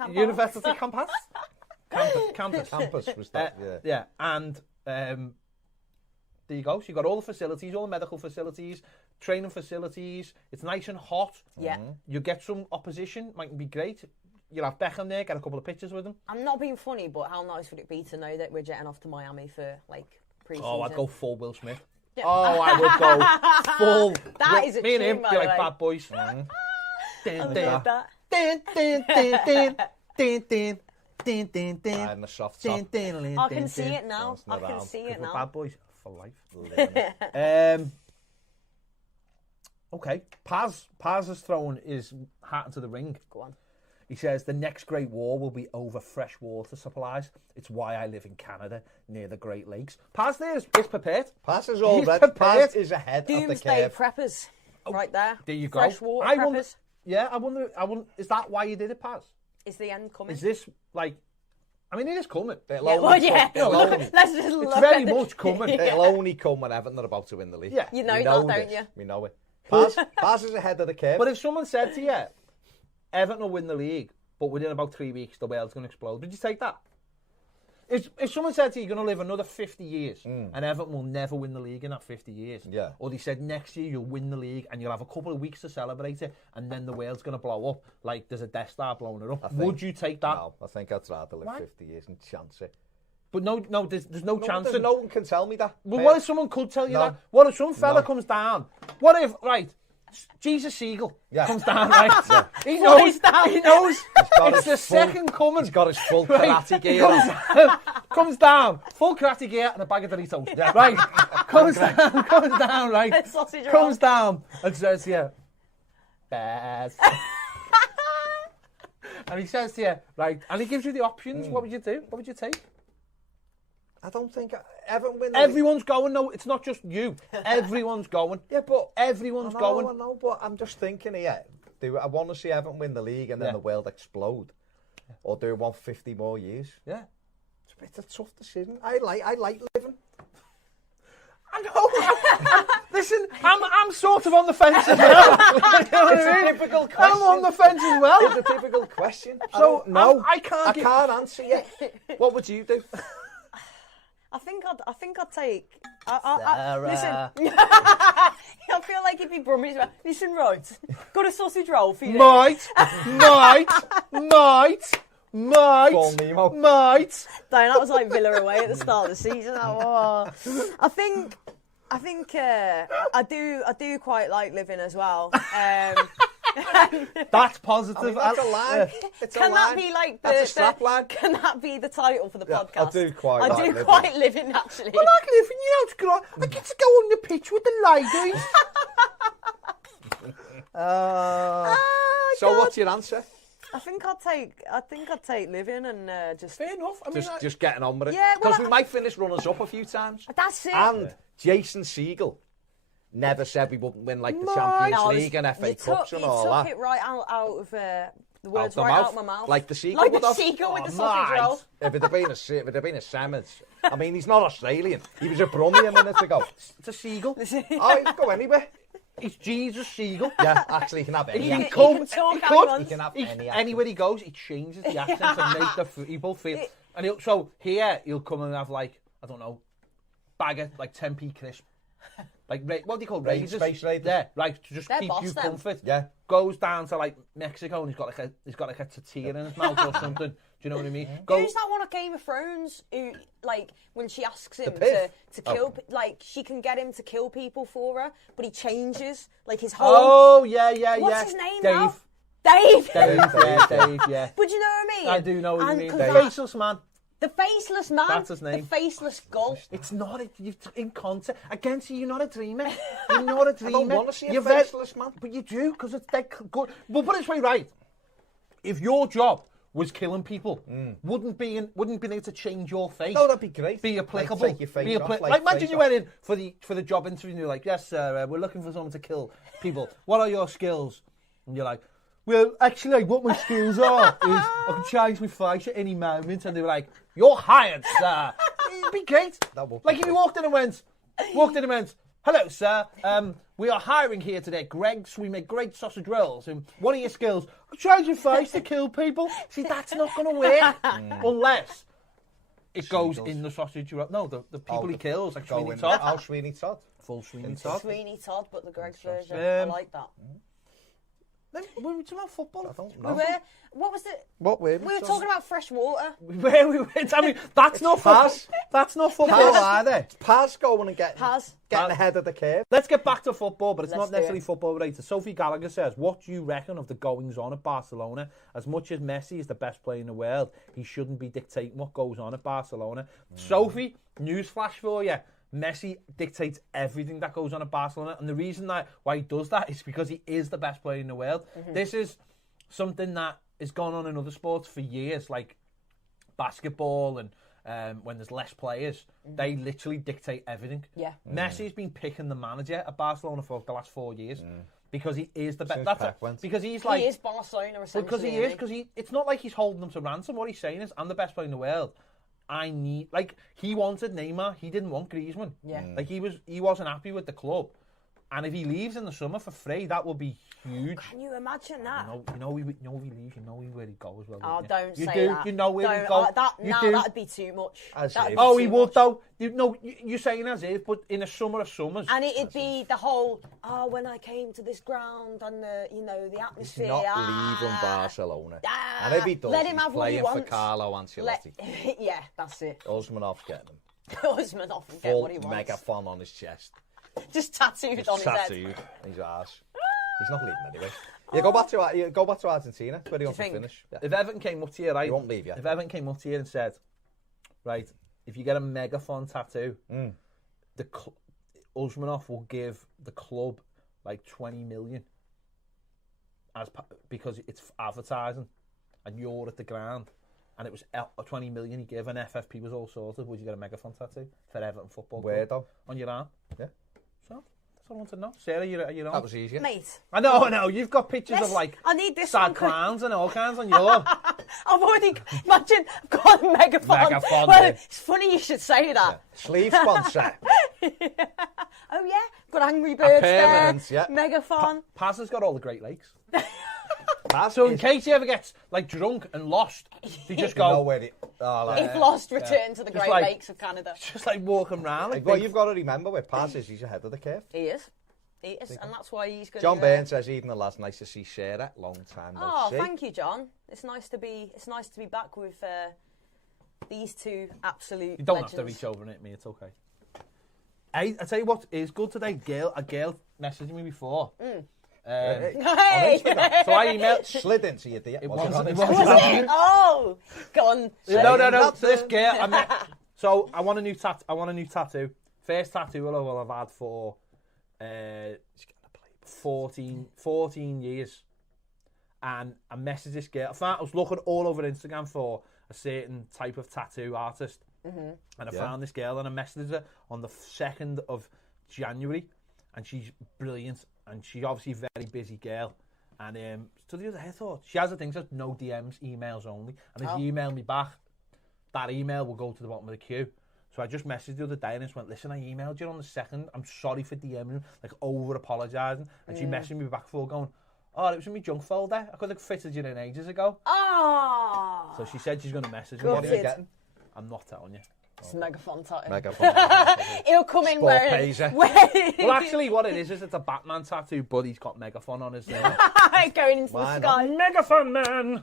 campus? Campus was that, yeah. Yeah, and there you go. So you've got all the facilities, all the medical facilities, training facilities. It's nice and hot. Yeah. You get some opposition, might be great. You'll have Beckham there, get a couple of pictures with him. I'm not being funny, but how nice would it be to know that we're jetting off to Miami for like pre-season? Oh, I'd go full Will Smith. Yeah. Oh, I would go full. That is a me and him, tune, by you're the like way. bad boys. I love that. And the soft top. I can see it now. I Bouncing can around. see it We're now. bad boys for life. Living it. Okay, Paz has thrown his hat into the ring. Go on. He says the next great war will be over fresh water supplies. It's why I live in Canada near the Great Lakes. Paz there is prepared. Paz is all He's red. prepared. Paz is ahead of the Doomsday curve. preppers. Right there. There you go. Freshwater I wonder, preppers. yeah, I wonder. Is that why you did it, Paz? Is the end coming? Is this like? I mean, it is coming. It'll Yeah, only well, yeah. come- it'll only- Let's just look It's very at the- much coming. It'll only come when Everton are about to win the league. Yeah. You know We that, know don't this. you? We know it. Paz is ahead of the curve. But if someone said to you, Everton will win the league, but within about 3 weeks the world's going to explode, would you take that? If someone said to you, you're going to live another 50 years and Everton will never win the league in that 50 years, Yeah. or they said next year you'll win the league and you'll have a couple of weeks to celebrate it and then the world's going to blow up like there's a Death Star blowing it up, would you take that? No, I think I'd rather live Why? 50 years and chance it. But no, there's no chance. No one can tell me that. Well, what if someone could tell you No. that? What if some fella No. comes down? What if, right, Jesus Siegel Yeah. comes down, right? Yeah. He Flies knows, down. he knows got it's his the full- second coming. He's got his full Right. karate gear on. Comes down, full karate gear and a bag of Doritos. Yeah. Right, comes down, right, Sausage roll. comes down and says to you, Baz. And he says to you, right, and he gives you the options. What would you do? What would you take? I don't think Everton win the league. Everyone's going. No, it's not just you. Everyone's going. Yeah, but Everyone's going. I know, but I'm just thinking here. Do I want to see Everton win the league and then Yeah. the world explode? Or do I want 50 more years? Yeah. It's a tough decision. I like living. I know. Listen, I'm sort of on the fence as well. You know what It's I a mean? difficult question. I'm on the fence as well. It's a difficult question. So, no, I can't answer you. What would you do? I think I'd take. Listen, Sarah. I feel like if he brummies, listen, right, got a sausage roll for you. Might. Call Nemo. Might. Dang, that was like Villa away at the start of the season. I think I do quite like living as well. That's positive. I mean, that's a line. It's Can a that line. be like That's a the strap line. Can that be the title for the Yeah, podcast? I do quite I like do living. quite living actually. I like living, you know, it's good. I get to go on the pitch with the ladies. So what's your answer? I think I'd take living and just. Fair enough. I mean, Just getting on with it. Yeah, well, Because we might finish runners up a few times. That's it. And Jason Siegel never said we wouldn't win like the Might. Champions No, League and FA Cups and all you that. took it right out of the words the right mouth? out my mouth. Like the seagull Like would the have? seagull with Oh, the sausage mate. roll. If it had been a sandwich. I mean, he's not Australian. He was a Brummie a minute ago. it's a seagull. Oh, he can go anywhere. It's Jesus Siegel. Yeah, actually, he can have any He can accent. come. can talk He how he could. wants. He can have He- any accent. anywhere he goes, he changes the accent to make the people feel. And so here he'll come and have like, I don't know, bag of like 10p crisp, like what do you call razors? Space Raiders. Yeah, right, to just They're keep boss you them. comfort. Yeah. Goes down to like Mexico and he's got like a tortilla in his mouth or something. Do you know what I mean? Who's that one at Game of Thrones who, like, when she asks him Piff? to kill, like, she can get him to kill people for her, but he changes, like, his whole... Oh yeah. What's his name Dave. now? Dave. Dave, yeah. But you know what I mean? I do know what you And mean. 'cause The that- faceless man. The faceless man. That's his name. The faceless gull. It's not. You're in context. Again, see, you're not a dreamer. You're not a dreamer. I don't want to see a You're faceless man. But you do, because it's that good. Well, put it this way, right? If your job was killing people, wouldn't be able to change your face. No, that'd be great. Be applicable. Like, take your face off, like imagine you went in for the job interview and you're like, yes, sir, we're looking for someone to kill people. What are your skills? And you're like, well, actually, what my skills are is I can change my face at any moment. And they were like, you're hired, sir. It'd be great. That would be like if you great. walked in and went, hello, sir. We are hiring here today. Greg's. We make great sausage rolls. And one of your skills, change your face to kill people. See, that's not going to work unless it goes in the sausage roll. No, the people he kills, like Sweeney Todd. Oh, Sweeney Todd. Full Sweeney Todd. Sweeney Todd, but the Greg's version. I like that. Were we talking about football? I don't We know. were. What was it? What were We were talking about fresh water. Where we went? I mean, that's not football. Paz. That's not football Paz. either. Paz going and getting Paz. ahead of the curve. Let's get back to football, but it's Let's not do necessarily it. football related. Sophie Gallagher says, what do you reckon of the goings-on at Barcelona? As much as Messi is the best player in the world, he shouldn't be dictating what goes on at Barcelona. Sophie, newsflash for you. Messi dictates everything that goes on at Barcelona, and the reason why he does that is because he is the best player in the world. This is something that has gone on in other sports for years, like basketball and when there's less players, they literally dictate everything. Yeah. Messi's been picking the manager at Barcelona for the last 4 years because he is the best. Since Pep went. Because he's like, He is Barcelona, essentially. because he is, because it's not like he's holding them to ransom. What he's saying is, I'm the best player in the world. I need, like, he wanted Neymar. He didn't want Griezmann. Yeah. Like, he wasn't happy with the club. And if he leaves in the summer for free, that will be huge. Can you imagine that? You know, he leaves. You know where he goes. Well, Oh, don't you? don't You say do. that. You know where he Don't- goes. That, You no, do. that'd be too much. As That'd if. be Oh, too he would much. though. You're saying as if, but in a summer of summers. And it'd be the whole, when I came to this ground and the atmosphere. He's not leaving Barcelona. Ah, And if he does, let him he's have what he playing for wants. Carlo Ancelotti. Yeah, that's it. Usmanov's getting him. Husband off and get Full what he wants. megaphone on his chest. Just tattooed on his head. Tattooed. His arse. He's not leaving anyway. Yeah, go back to Argentina. It's where he wants to think? finish. Yeah. If Everton came up to you, right? He won't leave you. If Everton came up to you and said, right, if you get a megaphone tattoo, Usmanov will give the club like 20 million because it's advertising, and you're at the ground, and it was 20 million he gave, and FFP was all sorted. Would you get a megaphone tattoo for Everton Football Where Club though? on your arm? Yeah. So that's all I want to know. Sarah, you know. That was easier. Mate, I know. You've got pictures Yes, of like I need this sad one. clowns and all kinds on your. I've already, imagine, I've got a megaphone. Megaphone, Well, yeah. it's funny you should say that. Sleeve sponsor. Oh yeah, got Angry Birds permanent, there, yeah. megaphone. Paz has got all the Great Lakes. Paz So in is- case he ever gets like drunk and lost, they just you know go where it. Oh, like, If lost, return to the Just Great like- Lakes of Canada. just like walking around. Like Well, big- you've got to remember where Paz is. He's ahead of the curve. He is, and that's why he's going. John Byrne says even the lads nice to see Sarah. Long time no Oh, see. thank you, John. It's nice to be back with these two absolute you don't legends. have to reach over and hit me. It's okay. I tell you what is good today. A girl messaged me before. Hey! So I emailed. Slid into your DM. It Was it wasn't. on It Instagram? wasn't. Oh, go on. No. So this girl. So I want a new tattoo. First tattoo I'll have had for 14 years. And I messaged this girl. I was looking all over Instagram for a certain type of tattoo artist. And I found this girl and I messaged her on the 2nd of January. And she's brilliant. And she's obviously a very busy girl. And so the other day I thought, she has a thing that says no DMs, emails only. And if you email me back, that email will go to the bottom of the queue. So I just messaged the other day and just went, listen, I emailed you on the 2nd. I'm sorry for DMing, like over-apologising. And she messaged me back for going, oh, it was in my junk folder. I could have fitted you in ages ago. Oh, So she said she's going to message me. What are you getting? I'm not telling you. it's megaphone tattoo. Megaphone. He'll come in Sport wearing. Pacer. Well, actually, what it is it's a Batman tattoo, but he's got megaphone on his going into Why the not? sky. Megaphone man!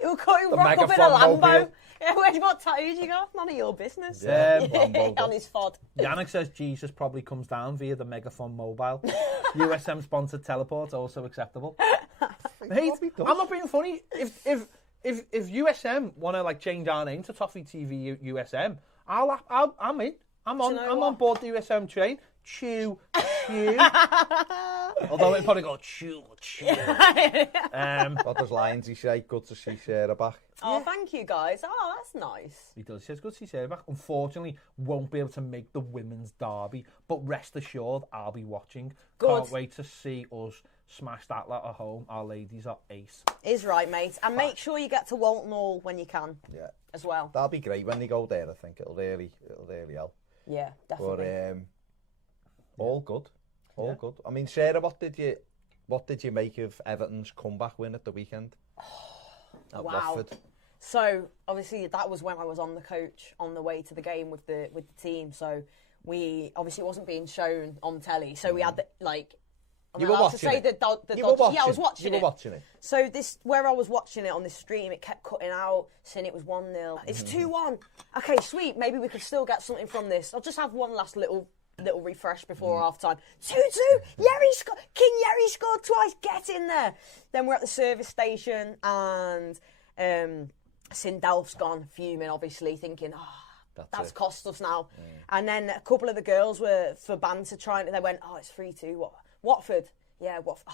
He'll come The rock up in a megaphone Lambo. mobile. Yeah, what tattoos you got? None of your business. Lambo. On his fod. Yannick says Jesus probably comes down via the Megaphone mobile. USM sponsored teleport also acceptable. Mate, Probably does. I'm not being funny. If USM want to like change our name to Toffee TV USM, I'm in. I'm on board the USM train. Chew. Although it'd probably go chew. What does Lindsay say? Good to see Sarah back. Oh, thank you guys. Oh, that's nice. He does. He says good to see Sarah back. Unfortunately, won't be able to make the women's derby, but rest assured, I'll be watching. Good. Can't wait to see us smash that lot at home. Our ladies are ace. Is right, mate. And make sure you get to Walton Hall when you can. Yeah. As well. That'll be great when they go there. I think it'll really help. Yeah, definitely. But all good. Good. I mean, Sarah, what did you make of Everton's comeback win at the weekend? At wow. Watford? So obviously that was when I was on the coach on the way to the game with the team. So we obviously it wasn't being shown on telly. So we had You were watching it? Yeah, I was watching it. You were watching it. So where I was watching it on this stream, it kept cutting out, saying it was 1-0. It's 2-1. Okay, sweet. Maybe we could still get something from this. I'll just have one last little refresh before half time. 2-2. King Yerry scored twice. Get in there. Then we're at the service station and Sindelf's gone, fuming, obviously, thinking, that's cost us now. And then a couple of the girls were for banter trying. They went, it's 3-2. What? Watford. Yeah, Watford.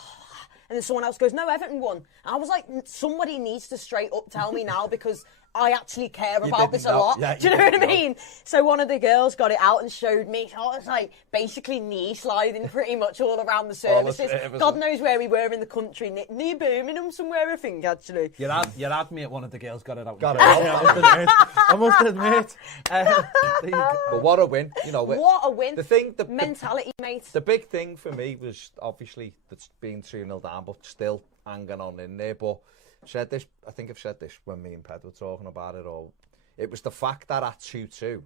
And then someone else goes, no, Everton won. And I was like, somebody needs to straight up tell me now because I actually care about this a lot. Yeah, do you know what I mean? So one of the girls got it out and showed me. So I was like basically knee sliding pretty much all around the services. God knows where we were in the country. Near Birmingham somewhere, I think, actually. Your ad mate, one of the girls got it out. I must admit. But what a win. What a win. The mentality, mate. The big thing for me was obviously that's being 2-0 down, but still hanging on in there. But I think I've said this when me and Ped were talking about it all. It was the fact that at 2-2,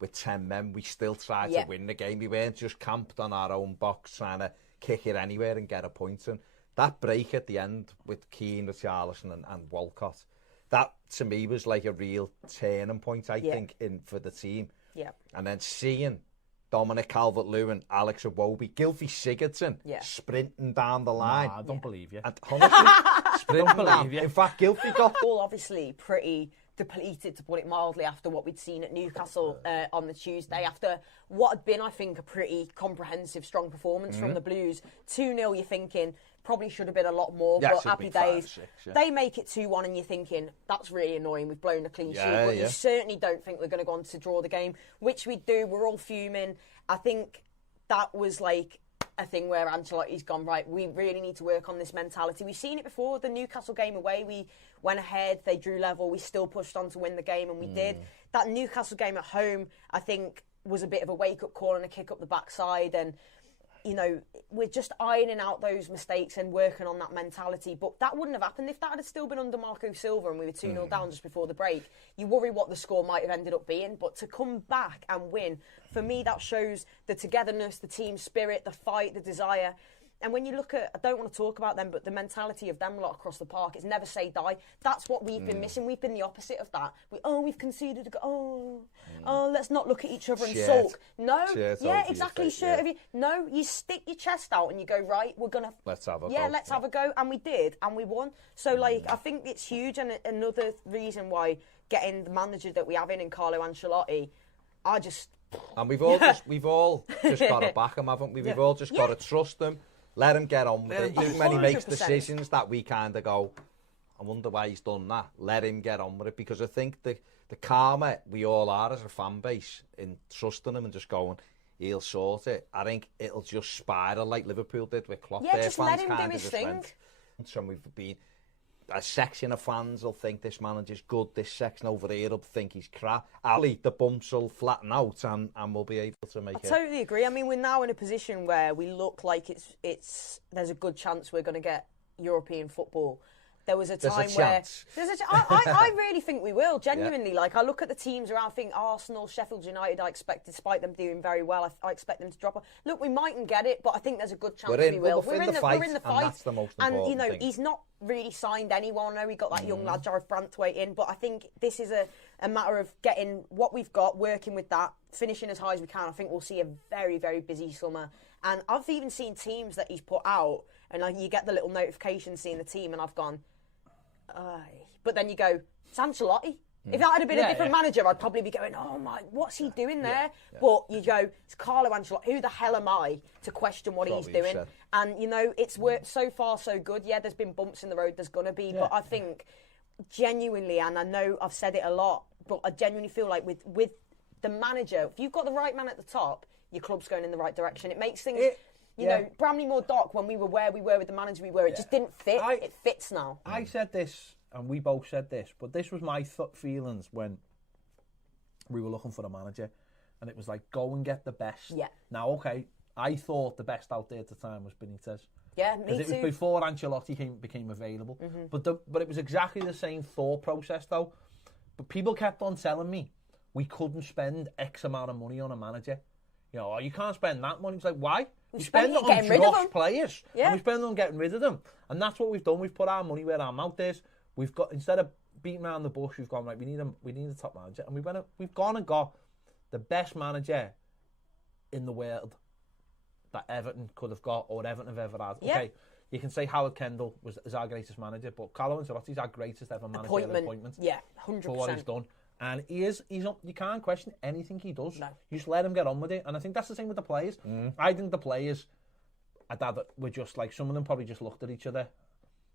with 10 men, we still tried to win the game. We weren't just camped on our own box trying to kick it anywhere and get a point. And that break at the end with Keane, Richarlison and Walcott, that to me was like a real turning point, I think, for the team. Yeah. And then seeing Dominic Calvert-Lewin, Alex Iwobi, Gylfi Sigurdsson sprinting down the line. I don't believe you. And honestly, sprinting down. In fact, Gylfi got... All obviously pretty depleted, to put it mildly, after what we'd seen at Newcastle on the Tuesday, after what had been, I think, a pretty comprehensive, strong performance from the Blues. 2-0, you're thinking, probably should have been a lot more, but happy days. 5-6, They make it 2-1 and you're thinking, that's really annoying, we've blown a clean sheet, but you certainly don't think we're going to go on to draw the game, which we do. We're all fuming. I think that was like a thing where Ancelotti's gone, right, we really need to work on this mentality. We've seen it before, the Newcastle game away, we went ahead, they drew level, we still pushed on to win the game, and we did. That Newcastle game at home, I think, was a bit of a wake-up call and a kick up the backside, and we're just ironing out those mistakes and working on that mentality. But that wouldn't have happened if that had still been under Marco Silva and we were 2-0 down just before the break. You worry what the score might have ended up being. But to come back and win, for me, that shows the togetherness, the team spirit, the fight, the desire. And when you look at, I don't want to talk about them, but the mentality of them lot across the park is never say die. That's what we've been missing. We've been the opposite of that. We've conceded a goal. Let's not look at each other and sulk. No, exactly. No, you stick your chest out and you go, right, we're going to... Let's have a go. Yeah, let's have a go. And we did, and we won. So, I think it's huge. And another reason why getting the manager that we have in Carlo Ancelotti, And we've all just got to back him, haven't we? We've all just got to trust him. Let him get on with it. Even when he makes decisions that we kind of go, I wonder why he's done that. Let him get on with it. Because I think the calmer we all are as a fan base in trusting him and just going, he'll sort it. I think it'll just spiral like Liverpool did with Klopp. Yeah, just let him do his thing. And we've been... A section of fans will think this manager's good. This section over here will think he's crap. The bumps will flatten out and we'll be able to make it. I totally agree. I mean, we're now in a position where we look like there's a good chance we're going to get European football. There was a time where... I really think we will, genuinely. Yeah. Like, I look at the teams around, I think Arsenal, Sheffield United, I expect, despite them doing very well, I expect them to drop off. Look, we mightn't get it, but I think there's a good chance we will. We're in the fight, and that's the most important thing. He's not really signed anyone. I know he got that young lad, Jared Brantwaite, in, but I think this is a matter of getting what we've got, working with that, finishing as high as we can. I think we'll see a very, very busy summer. And I've even seen teams that he's put out and like, you get the little notification seeing the team, and I've gone, but then you go, it's Ancelotti. If that had been a different manager, I'd probably be going, oh my, what's he doing there? Yeah. But you go, it's Carlo Ancelotti. Who the hell am I to question what he's doing? And, you know, it's worked so far so good. Yeah, there's been bumps in the road, there's going to be. Yeah. But I think genuinely, and I know I've said it a lot, but I genuinely feel like with the manager, if you've got the right man at the top, your club's going in the right direction. It makes things... You know, Bramley-Moore Dock, when we were where we were with the manager we were, it just didn't fit. It fits now. I said this, and we both said this, but this was my feelings when we were looking for a manager, and it was like, go and get the best. Yeah. Now, okay, I thought the best out there at the time was Benitez. Yeah, me too. It was before Ancelotti became available. Mm-hmm. But it was exactly the same thought process, though. But people kept on telling me we couldn't spend X amount of money on a manager. You know, you can't spend that money. It's like, why? We spend it on dross players, and we spend it on getting rid of them. And that's what we've done. We've put our money where our mouth is. We've got, instead of beating around the bush, we've gone, right, we need a top manager. And we've gone and got the best manager in the world that Everton could have got, or Everton have ever had. Yeah. Okay, you can say Howard Kendall is our greatest manager, but Carlo Ancelotti's our greatest ever manager appointment. Yeah, 100%. For what he's done. And he's not, you can't question anything he does. No. You just let him get on with it. And I think that's the same with the players. I think the players, were just like, some of them probably just looked at each other.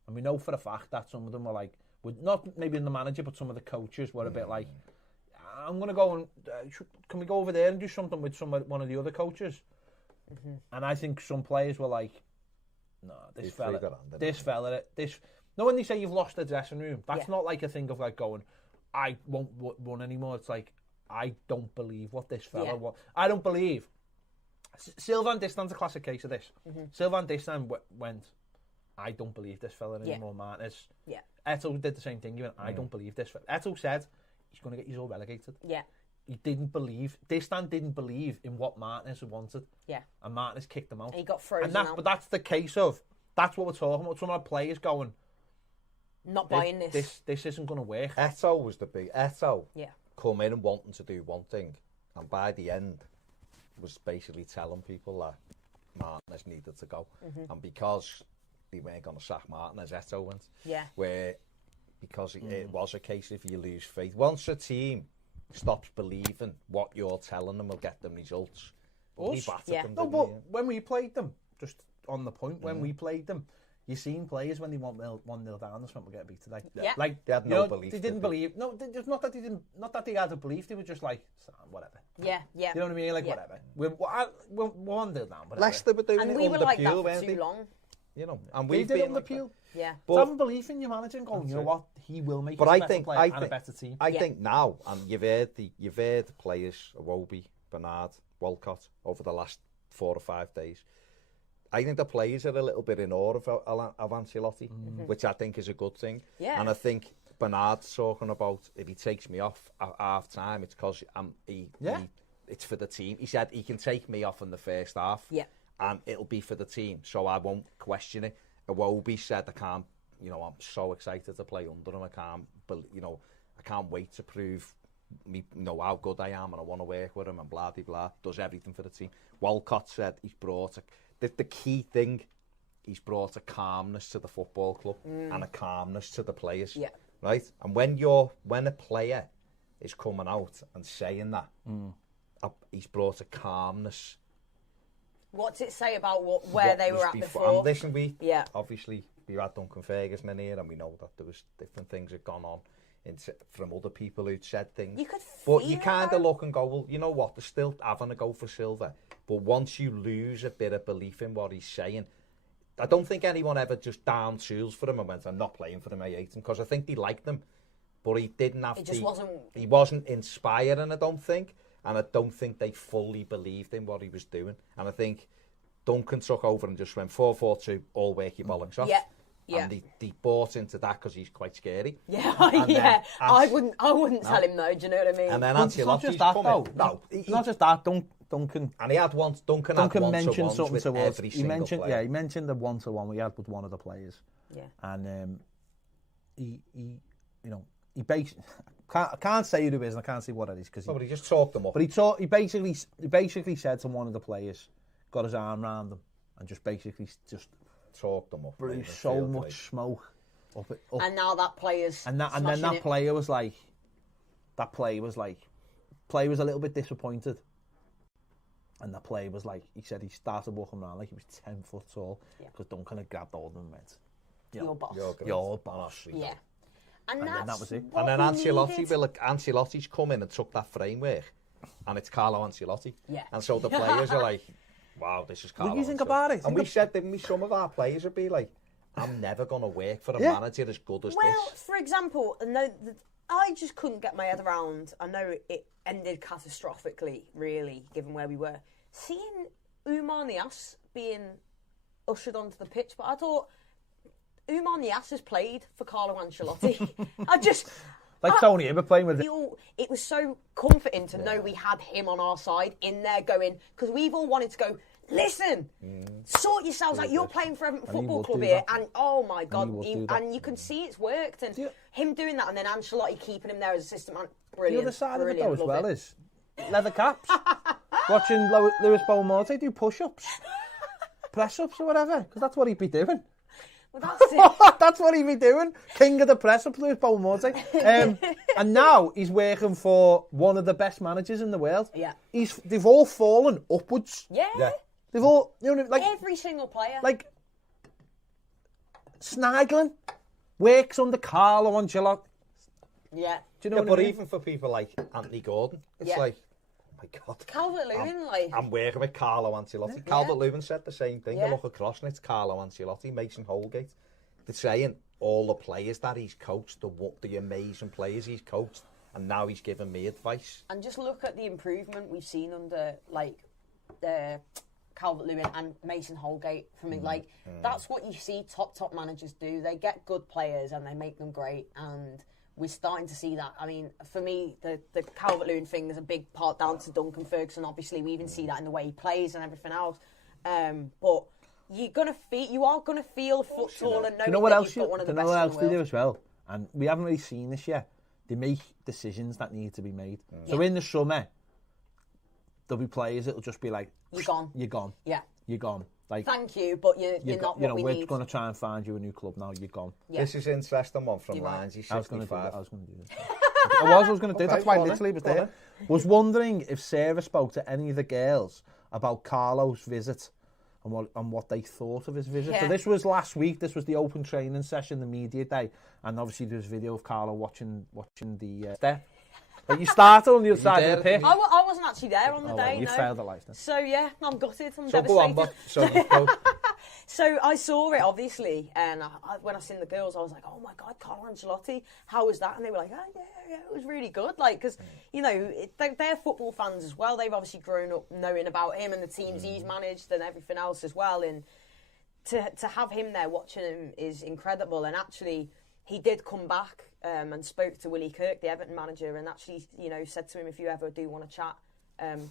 And we know for a fact that some of them were like, not maybe in the manager, but some of the coaches were a bit like, I'm going to go and, can we go over there and do something with one of the other coaches? Mm-hmm. And I think some players were like, no, this fella. No, when they say you've lost the dressing room, that's not like a thing of like going, I won't run anymore. It's like, I don't believe what this fella wants. I don't believe. Sylvain Distan's a classic case of this. Mm-hmm. Sylvain Distan went, I don't believe this fella anymore, Martinez. Yeah. Eto'o did the same thing. He went, I don't believe this fella. Eto'o said, he's going to get you all relegated. Yeah. He didn't believe, Distan didn't believe in what Martinez wanted. Yeah. And Martinez kicked him out. And he got frozen out. But that's the case of, that's what we're talking about. Some of our players going, not buying this. This isn't going to work. Eto'o was the big... Eto'o come in and wanting to do one thing, and by the end was basically telling people that Martinez needed to go. Mm-hmm. And because they weren't going to sack Martinez, Eto'o went. Yeah. Because it was a case if you lose faith. Once a team stops believing what you're telling them will get them results, we battered them. No, but when we played them, just on the point, when we played them, you seen players when they want 1-0 down, that's when we'll get beat today. Yeah. Like, they had no belief. They didn't believe. No, it's not that they didn't. Not that they had a belief. They were just like, whatever. Yeah, yeah. You know what I mean? Like, whatever. We're 1-0 down. Whatever. Leicester were doing and it we on were the like peel, that for too long. You know, and we did it on the peel. Yeah. But having belief in your manager and going, you know what, he will make us a better player and a better team. I think now, and you've heard the players, Iwobi, Bernard, Walcott, over the last 4 or 5 days. I think the players are a little bit in awe of Ancelotti, which I think is a good thing. Yeah. And I think Bernard's talking about, if he takes me off at half time, it's because it's for the team. He said he can take me off in the first half, and it'll be for the team, so I won't question it. Iwobi said, I'm so excited to play under him. I can't wait to prove how good I am, and I want to work with him, and blah, blah, blah. Does everything for the team. Walcott said he's brought the key thing, he's brought a calmness to the football club and a calmness to the players. Yeah. Right? And when a player is coming out and saying that, he's brought a calmness. What's it say about where they were at before? And listen, obviously we had Duncan Ferguson in here, and we know that there was different things that gone on from other people who'd said things. But you kind of look and go, well, you know what, they're still having a go for Silva. But once you lose a bit of belief in what he's saying, I don't think anyone ever just down tools for him and went, I'm not playing for him, I hate him, because I think they liked him. But he didn't have he wasn't inspiring, I don't think. And I don't think they fully believed in what he was doing. And I think Duncan took over and just went 4-4-2, all work your bollocks off. Yeah. Yeah. And they bought into that because he's quite scary. Yeah, I wouldn't tell him no, do you know what I mean? And then Ancelotti's coming. No, it's not just that, Duncan. And he had Duncan mentioned something to us. He mentioned the 1-to-1 we had with one of the players. Yeah. And he basically, I can't say who it is and I can't say what it is because but he just talked them up. But he basically said to one of the players, got his arm around them and just basically just talked them up. Brew so much smoke up. And now that player's and then that player was like, player was a little bit disappointed. And the player was like, he said he started walking around like he was 10 foot tall because Duncan had grabbed hold of him and went, your boss. Your boss. Yeah. And then that was it. And then Ancelotti's come in and took that framework, and it's Carlo Ancelotti. Yeah. And so the players are like, wow, this is Carlo. What do you think about it? And we said, didn't we, some of our players would be like, I'm never going to work for a manager as good as this. Well, for example, I just couldn't get my head around. I know it ended catastrophically, really, given where we were. Seeing Oumar Niasse being ushered onto the pitch, but I thought Oumar Niasse has played for Carlo Ancelotti. Tony Ibbott playing with it. It was so comforting to know we had him on our side in there going, because we've all wanted to go, listen, sort yourselves out. You're playing for Everton Football Club here, and oh my God, and you can see it's worked. And him doing that, and then Ancelotti keeping him there as assistant man, brilliant. The other side of it though as well is leather caps. Watching Lewis Beaumont do push-ups, press-ups or whatever, because that's what he'd be doing. Well, that's it. That's what he'd be doing. King of the press-ups, Lewis Beaumont. And now he's working for one of the best managers in the world. Yeah. They've all fallen upwards. Yeah. They've all, like every single player. Like Snidlin works under Carlo Ancelotti. Yeah. Do you know what I mean? Even for people like Anthony Gordon, it's like, oh my God. Calvert-Lewin, I'm working with Carlo Ancelotti. Yeah. Calvert-Lewin said the same thing. Yeah. I look across and it's Carlo Ancelotti, Mason Holgate. They're saying all the players that he's coached, the amazing players he's coached, and now he's giving me advice. And just look at the improvement we've seen under, Calvert-Lewin and Mason Holgate from it. That's what you see top managers do. They get good players and they make them great, and we're starting to see that. I mean, for me, the Calvert-Lewin thing is a big part down to Duncan Ferguson. Obviously, we even see that in the way he plays and everything else. But you are gonna feel a foot tall and knowing that you've got one of the best in the world. You know what else they do as well? And we haven't really seen this yet. They make decisions that need to be made. So in the summer, there'll be players that'll just be like, You're gone. You're gone. Yeah. You're gone. Like, thank you, but you're not what we need. We're going to try and find you a new club now. You're gone. Yeah. This is interesting one from Lindsay 65. I was going to do this. I was going to do that. That's why I literally was there. Was wondering if Sarah spoke to any of the girls about Carlo's visit and what they thought of his visit. So this was last week. This was the open training session, the media day, and obviously there's video of Carlo watching the step. Like you started on the other side of the pitch. I wasn't actually there on the day. You failed the life then. So yeah, I'm gutted. I'm devastated. Go on, So I saw it obviously, and when I seen the girls, I was like, "Oh my God, Carlo Ancelotti, how was that?" And they were like, "Oh yeah, it was really good." Like, because they're football fans as well. They've obviously grown up knowing about him and the teams he's managed and everything else as well. And to have him there watching him is incredible. And actually, he did come back and spoke to Willie Kirk, the Everton manager, and actually, said to him, "If you ever do want to chat,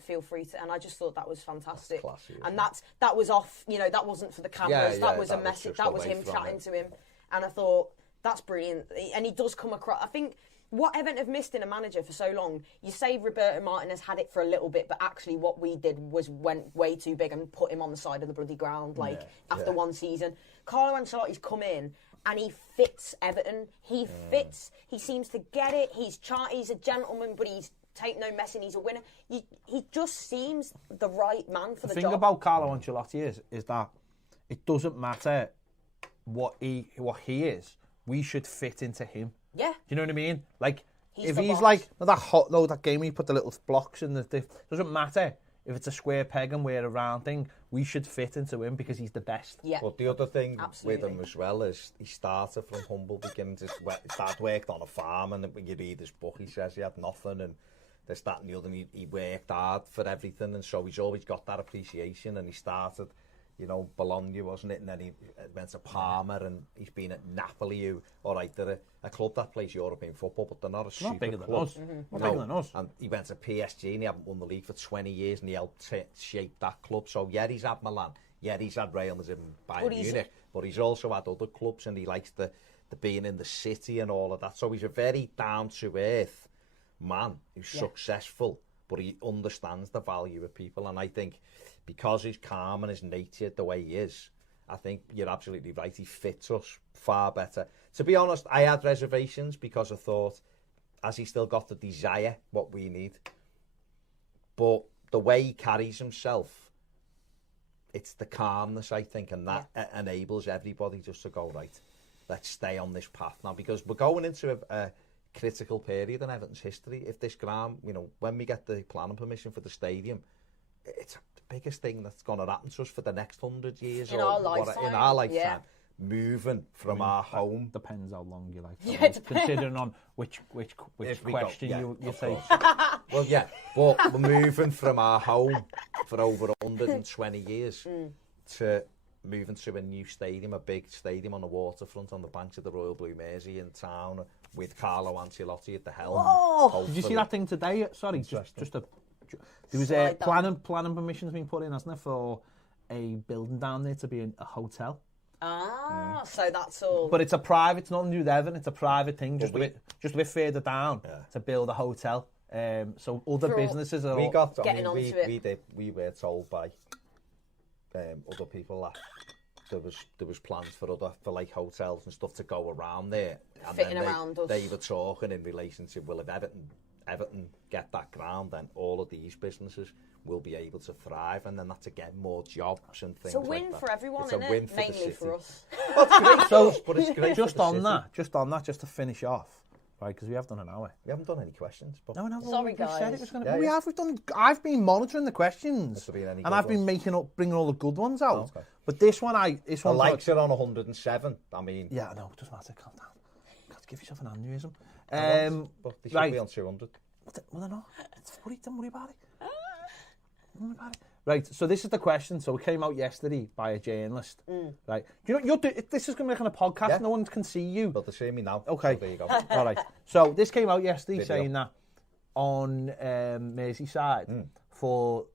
feel free to." And I just thought that was fantastic. That's classy, and that was off. That wasn't for the cameras. That was a message. That was him chatting to him. And I thought that's brilliant. And he does come across. I think what Everton have missed in a manager for so long. You say Roberto Martinez had it for a little bit, but actually what we did was went way too big and put him on the side of the bloody ground. After one season, Carlo Ancelotti's come in. And he fits Everton. He fits. He seems to get it. He's a gentleman, but he's take no messing. He's a winner. He just seems the right man for the job. The thing about Carlo Ancelotti is that it doesn't matter what he is. We should fit into him. Yeah. Do you know what I mean? Like if he's boss. like that game where he put the little blocks in doesn't matter. If it's a square peg and we're a round thing, we should fit into him because he's the best. Yeah. But the other thing with him as well is he started from humble beginnings. He started worked on a farm, and when you read his book, he says he had nothing, and this, that, and the other. And he worked hard for everything, and so he's always got that appreciation. And he started, Bologna, wasn't it? And then he went to Parma, and he's been at Napoli. Who, all right, they're a club that plays European football, but they're not a super bigger club. Than us. Not bigger than us. And he went to PSG, and he haven't won the league for 20 years, and he helped shape that club. So yeah, he's had Milan, yeah, he's had Real Madrid and Bayern Munich, but he's also had other clubs, and he likes the being in the city and all of that. So he's a very down to earth man who's successful, but he understands the value of people. And I think because he's calm and his nature the way he is, I think you're absolutely right. He fits us far better. To be honest, I had reservations because I thought, has he still got the desire, what we need? But the way he carries himself, it's the calmness, I think, and that enables everybody just to go, right, let's stay on this path now, because we're going into a critical period in Everton's history. If this ground, you know, when we get the planning permission for the stadium, it's the biggest thing that's going to happen to us for the next 100 years. In our lifetime. In our lifetime. Moving from our home. Depends how long you like. Yeah, it depends. Considering on which question you say. Well, yeah, but we're moving from our home for over 120 years to moving to a new stadium, a big stadium on the waterfront on the banks of the Royal Blue Mersey in town with Carlo Ancelotti at the helm. Oh, did you see that thing today? Sorry, just a... There was a planning permission's been put in, hasn't there, for a building down there to be a hotel. So that's all. But it's a private, it's not New Devon, it's a private thing, just a bit further down to build a hotel. So other businesses are getting onto it. We were told by other people that there was plans for like hotels and stuff to go around there. And fitting then around us. They were talking in relation to, well, if Everton get that ground, then all of these businesses will be able to thrive, and then that's again more jobs and things. It's a win for everyone, isn't it? Mainly for us. Well, it's great for us, but it's great just on that, just to finish off, right? Because we have done an hour. We haven't done any questions. But No. Sorry, guys. Said it was gonna, we have. We've done. I've been monitoring the questions, and I've been bringing all the good ones out. Okay. But this one, the likes are on 107. I mean, yeah, no, it doesn't matter. Calm down. God, give yourself an aneurysm. But they should be on 200. Well, they're not. It's funny. Don't worry about it. Right, so this is the question. So it came out yesterday by a journalist. Right, you know, this is going to be like on a podcast. Yeah. No one can see you. But they see me now. Okay, so there you go. All right. So this came out yesterday saying that on Merseyside for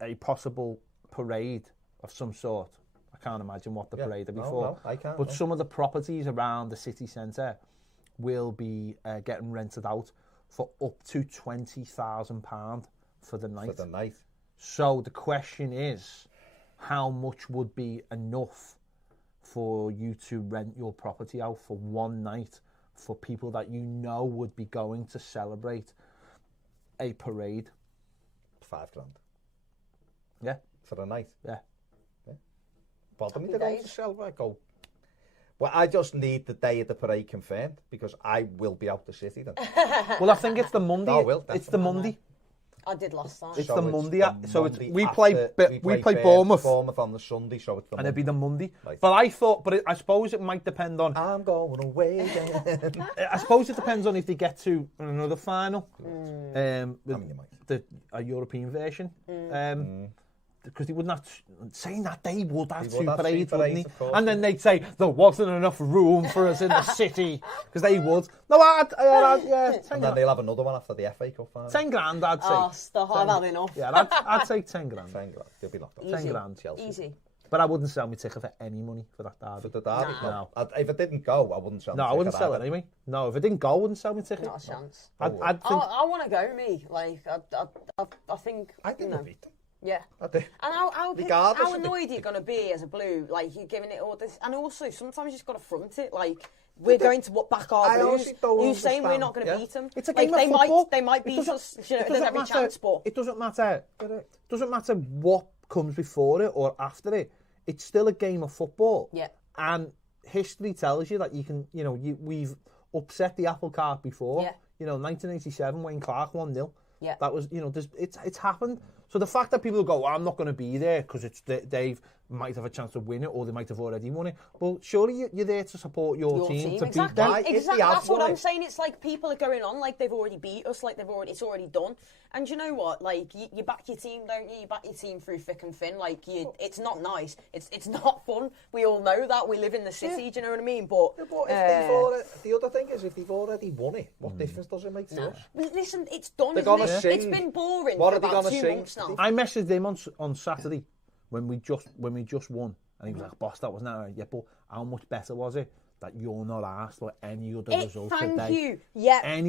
a possible parade of some sort. I can't imagine what the parade would be for. No, I can't. But some of the properties around the city centre will be getting rented out for up to £20,000 for the night. For the night. So the question is, how much would be enough for you to rent your property out for one night for people that you know would be going to celebrate a parade? £5,000. Yeah. For the night. Yeah. Bother me to go to celebrate. Well, I just need the day of the parade confirmed because I will be out the city then. Well, I think it's the Monday. I will, it's the Monday. I did last time. It's the Monday. So it's Monday we play Bournemouth. Bournemouth on the Sunday, so it's the and it'd be the Monday. Right. But I thought, I suppose it might depend on. I'm going away again. I suppose it depends on if they get to another final. A European version. Because they wouldn't have, saying that they would have two parades, wouldn't they? And then they'd say, there wasn't enough room for us in the city. Because they would. No, yeah. And then they'll have another one after the FA Cup final. 10 grand, I'd say. Oh, stop, I've had enough. Yeah, I'd say 10 grand. 10 grand, they'll be knocked up. 10 grand. Chelsea. Easy. But I wouldn't sell my ticket for any money for that derby. For the derby? No. If it didn't go, I wouldn't sell my ticket. No, I wouldn't sell it anyway. No, if it didn't go, I wouldn't sell my ticket. Not a chance. I'd think... I want to go, me. Like, I think... I think we'll beat them. Yeah. I do. And how annoyed are you going to be as a Blue? Like, you're giving it all this... And also, sometimes you just got to front it. Like, we're going to back our Blues. You're saying we're not going to beat them. It's a game of football. They might beat us. You know, there's every chance, but... It doesn't matter. It doesn't matter what comes before it or after it. It's still a game of football. Yeah. And history tells you that you can... You know, we've upset the apple cart before. Yeah. You know, 1987, Wayne Clark 1-0. Yeah. That was, you know, it's happened. So the fact that people go, well, I'm not going to be there because it's Dave might have a chance to win it or they might have already won it. Well, surely you're there to support your team to exactly. beat them. Exactly. That's what I'm saying. It's like people are going on like they've already beat us, like it's already done. And you know what? Like you back your team, don't you? You back your team through thick and thin. Like it's not nice. It's not fun. We all know that. We live in the city. Yeah. Do you know what I mean? But if the other thing is, if they've already won it, what difference does it make to us? Listen, it's done. They're gonna sing. It's been boring What for are they about gonna 2 sing? months now. I messaged him on Saturday when we just won, and he was like, "Boss, that wasn't that right?" Yeah, but how much better was it that you're not asked for any other result today. Thank you. Yeah. And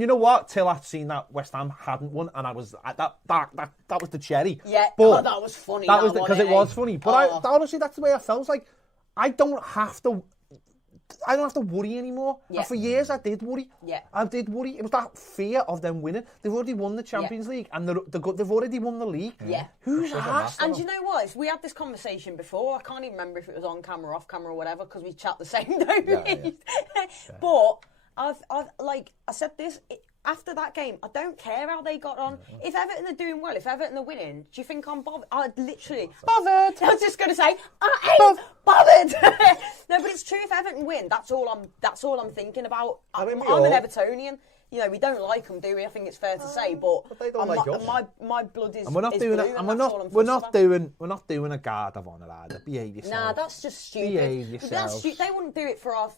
you know what? Till I'd seen that West Ham hadn't won, and I was that was the cherry. Yeah. But that was funny. That was because it was funny. But honestly, that's the way I felt. Like I don't have to worry anymore. Yeah. And for years I did worry. Yeah. I did worry. It was that fear of them winning. They've already won the Champions League and they've already won the league. Yeah. Who's asked? And you know what? We had this conversation before. I can't even remember if it was on camera, off camera, or whatever, because we chat the same, don't we? But I said this. After that game, I don't care how they got on. If Everton are doing well, if Everton are winning, do you think I'm bothered? I'd literally... Bothered! I was just going to say, I ain't bothered! No, but it's true, if Everton win, that's all I'm thinking about. I'm an Evertonian. You know, we don't like them, do we? I think it's fair to say, but they don't like us. My blood is And we're not is doing blue, it. And we're not doing a guard of honour either. Behave yourself. Nah, that's just stupid. Behave yourself. They wouldn't do it for our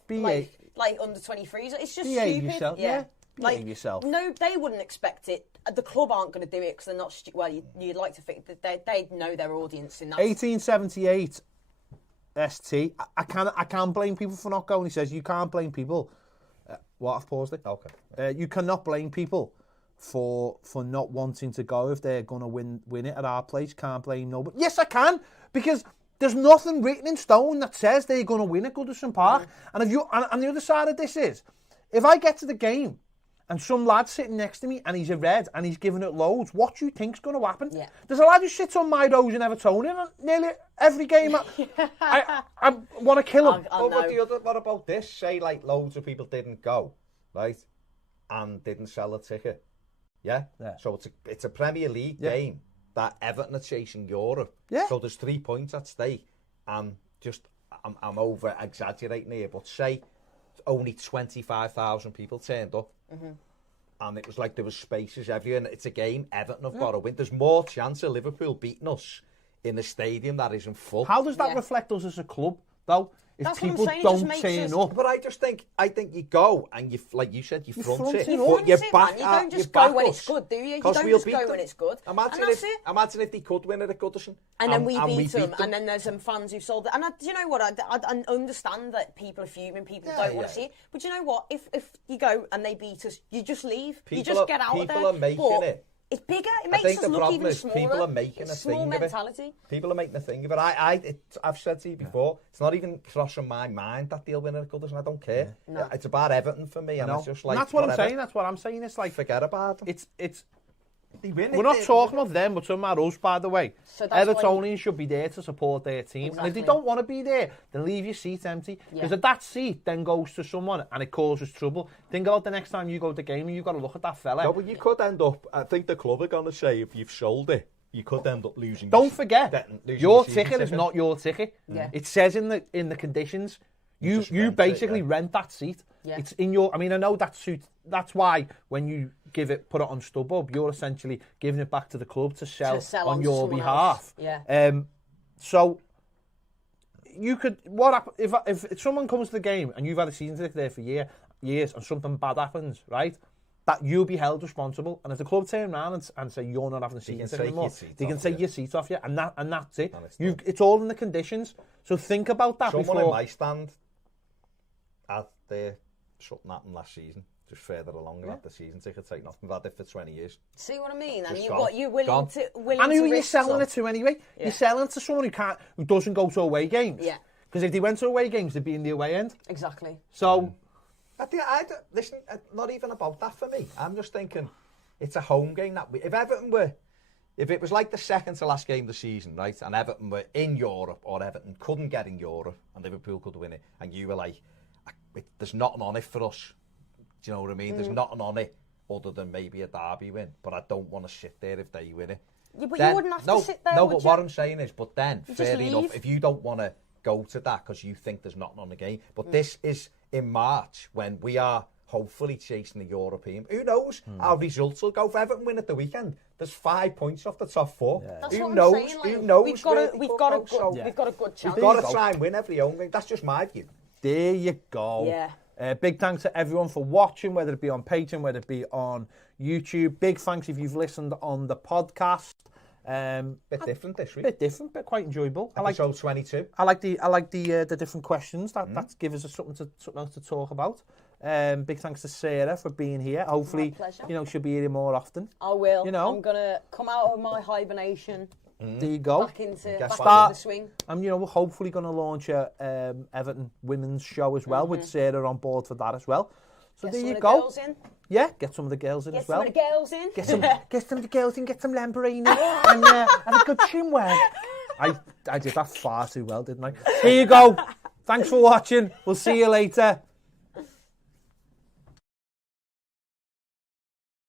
like under 23s. It's just Behave stupid. yourself. Yeah. Behave yourself. No, they wouldn't expect it. The club aren't going to do it because they're not. Well, you'd like to think that they know their audience in that. 1878, ST. I can't blame people for not going. He says you can't blame people. I've paused it. Okay. You cannot blame people for not wanting to go if they're going to win it at our place. Can't blame nobody. Yes, I can, because there's nothing written in stone that says they're going to win at Goodison Park. And if and the other side of this is, if I get to the game and some lad's sitting next to me and he's a red and he's giving it loads, what do you think's going to happen? Yeah. There's a lad who sits on my rows in Evertonian and nearly every game I want to kill him. What about this? Say like loads of people didn't go, right, and didn't sell a ticket. Yeah. So it's a Premier League game that Everton are chasing Europe. Yeah. So there's 3 points at stake, and I'm over exaggerating here, but say only 25,000 people turned up. And it was like there was spaces everywhere. And it's a game Everton have got to win. There's more chance of Liverpool beating us in a stadium that isn't full. How does that reflect us as a club, though? If That's people what I'm saying, don't turn up. But I think you go and you, like you said, you front it. You But you back you don't just you go back when us. it's good, do you? You 'Cause don't we'll just beat go them. when it's good. Imagine if they could win it at Goodison. And then we beat them, them. and then there's some fans who sold it. And you know what? I understand that people are fuming, people don't want to see it. But you know what? If you go and they beat us, you just leave. You just get out of there. People are making it. It's bigger. It makes us look even smaller. People are making a small thing mentality. of it. People are making a thing of it. I've said to you before, it's not even crossing my mind that they'll win at Goodison. I don't care. No. It's about Everton for me, and it's just like And that's what whatever. I'm saying. That's what I'm saying. It's like Forget about them. It's. They win We're not talking about them, we're talking about us, by the way. So that's Evertonians should be there to support their team. And if they don't want to be there, then leave your seat empty. Because if that seat then goes to someone and it causes trouble, think about the next time you go to the game and you've got to look at that fella. No, but you could end up, I think the club are going to say, if you've sold it, you could end up losing. Don't forget, your ticket is not your ticket. Yeah. It says in the conditions, you basically rent that seat. Yeah. It's in your, I mean, I know that's why when you put it on StubHub, you're essentially giving it back to the club to sell on your behalf. Yeah. So you could, if someone comes to the game and you've had a season ticket there for years and something bad happens, right? That you'll be held responsible, and if the club turn around and say you're not having a season ticket anymore, they can take your seat off you, and that's it. It's all in the conditions. So think about that. Someone in my stand at the shutting at them last season, just further along and had the season ticket taken off. We've had it for 20 years. See what I mean? And Just you're willing to And who are you risk selling it to anyway? Yeah. You're selling it to someone who doesn't go to away games. Yeah. Because if they went to away games, they'd be in the away end. Exactly. So Listen, not even about that for me. I'm just thinking it's a home game. If it was like the second to last game of the season, right, and Everton were in Europe, or Everton couldn't get in Europe, and Liverpool could win it, and you were like, there's nothing on it for us. Do you know what I mean? There's nothing on it other than maybe a derby win, but I don't want to sit there if they win it. Yeah, but you wouldn't have to sit there, but what I'm saying is, but then, fair enough, leave. if you don't want to go to that because you think there's nothing on the game, but this is in March when we are hopefully chasing the European. Who knows how results will go? If Everton win at the weekend, there's 5 points off the top four. Yeah. That's Who what knows? I'm saying, like, Who knows? We've got a good chance. We've got to try and win every home game. That's just my view. there you go. Yeah. Big thanks to everyone for watching, whether it be on Patreon, whether it be on YouTube. Big thanks if you've listened on the podcast. Bit different this week. Bit different, but quite enjoyable. Episode 22. I like the different questions that gives us something else to talk about. Big thanks to Sarah for being here. Hopefully, she'll be here more often. I will. I'm gonna come out of my hibernation. There you go. Back into Start the swing. And we're hopefully going to launch a Everton women's show as well with Sarah on board for that as well. So there you go. Girls in. Yeah, get some of the girls in as well. Get some of the girls in. Get some of the girls in. Get some Lamborghini and have a good chinwag. I did that far too well, didn't I? Here you go. Thanks for watching. We'll see you later.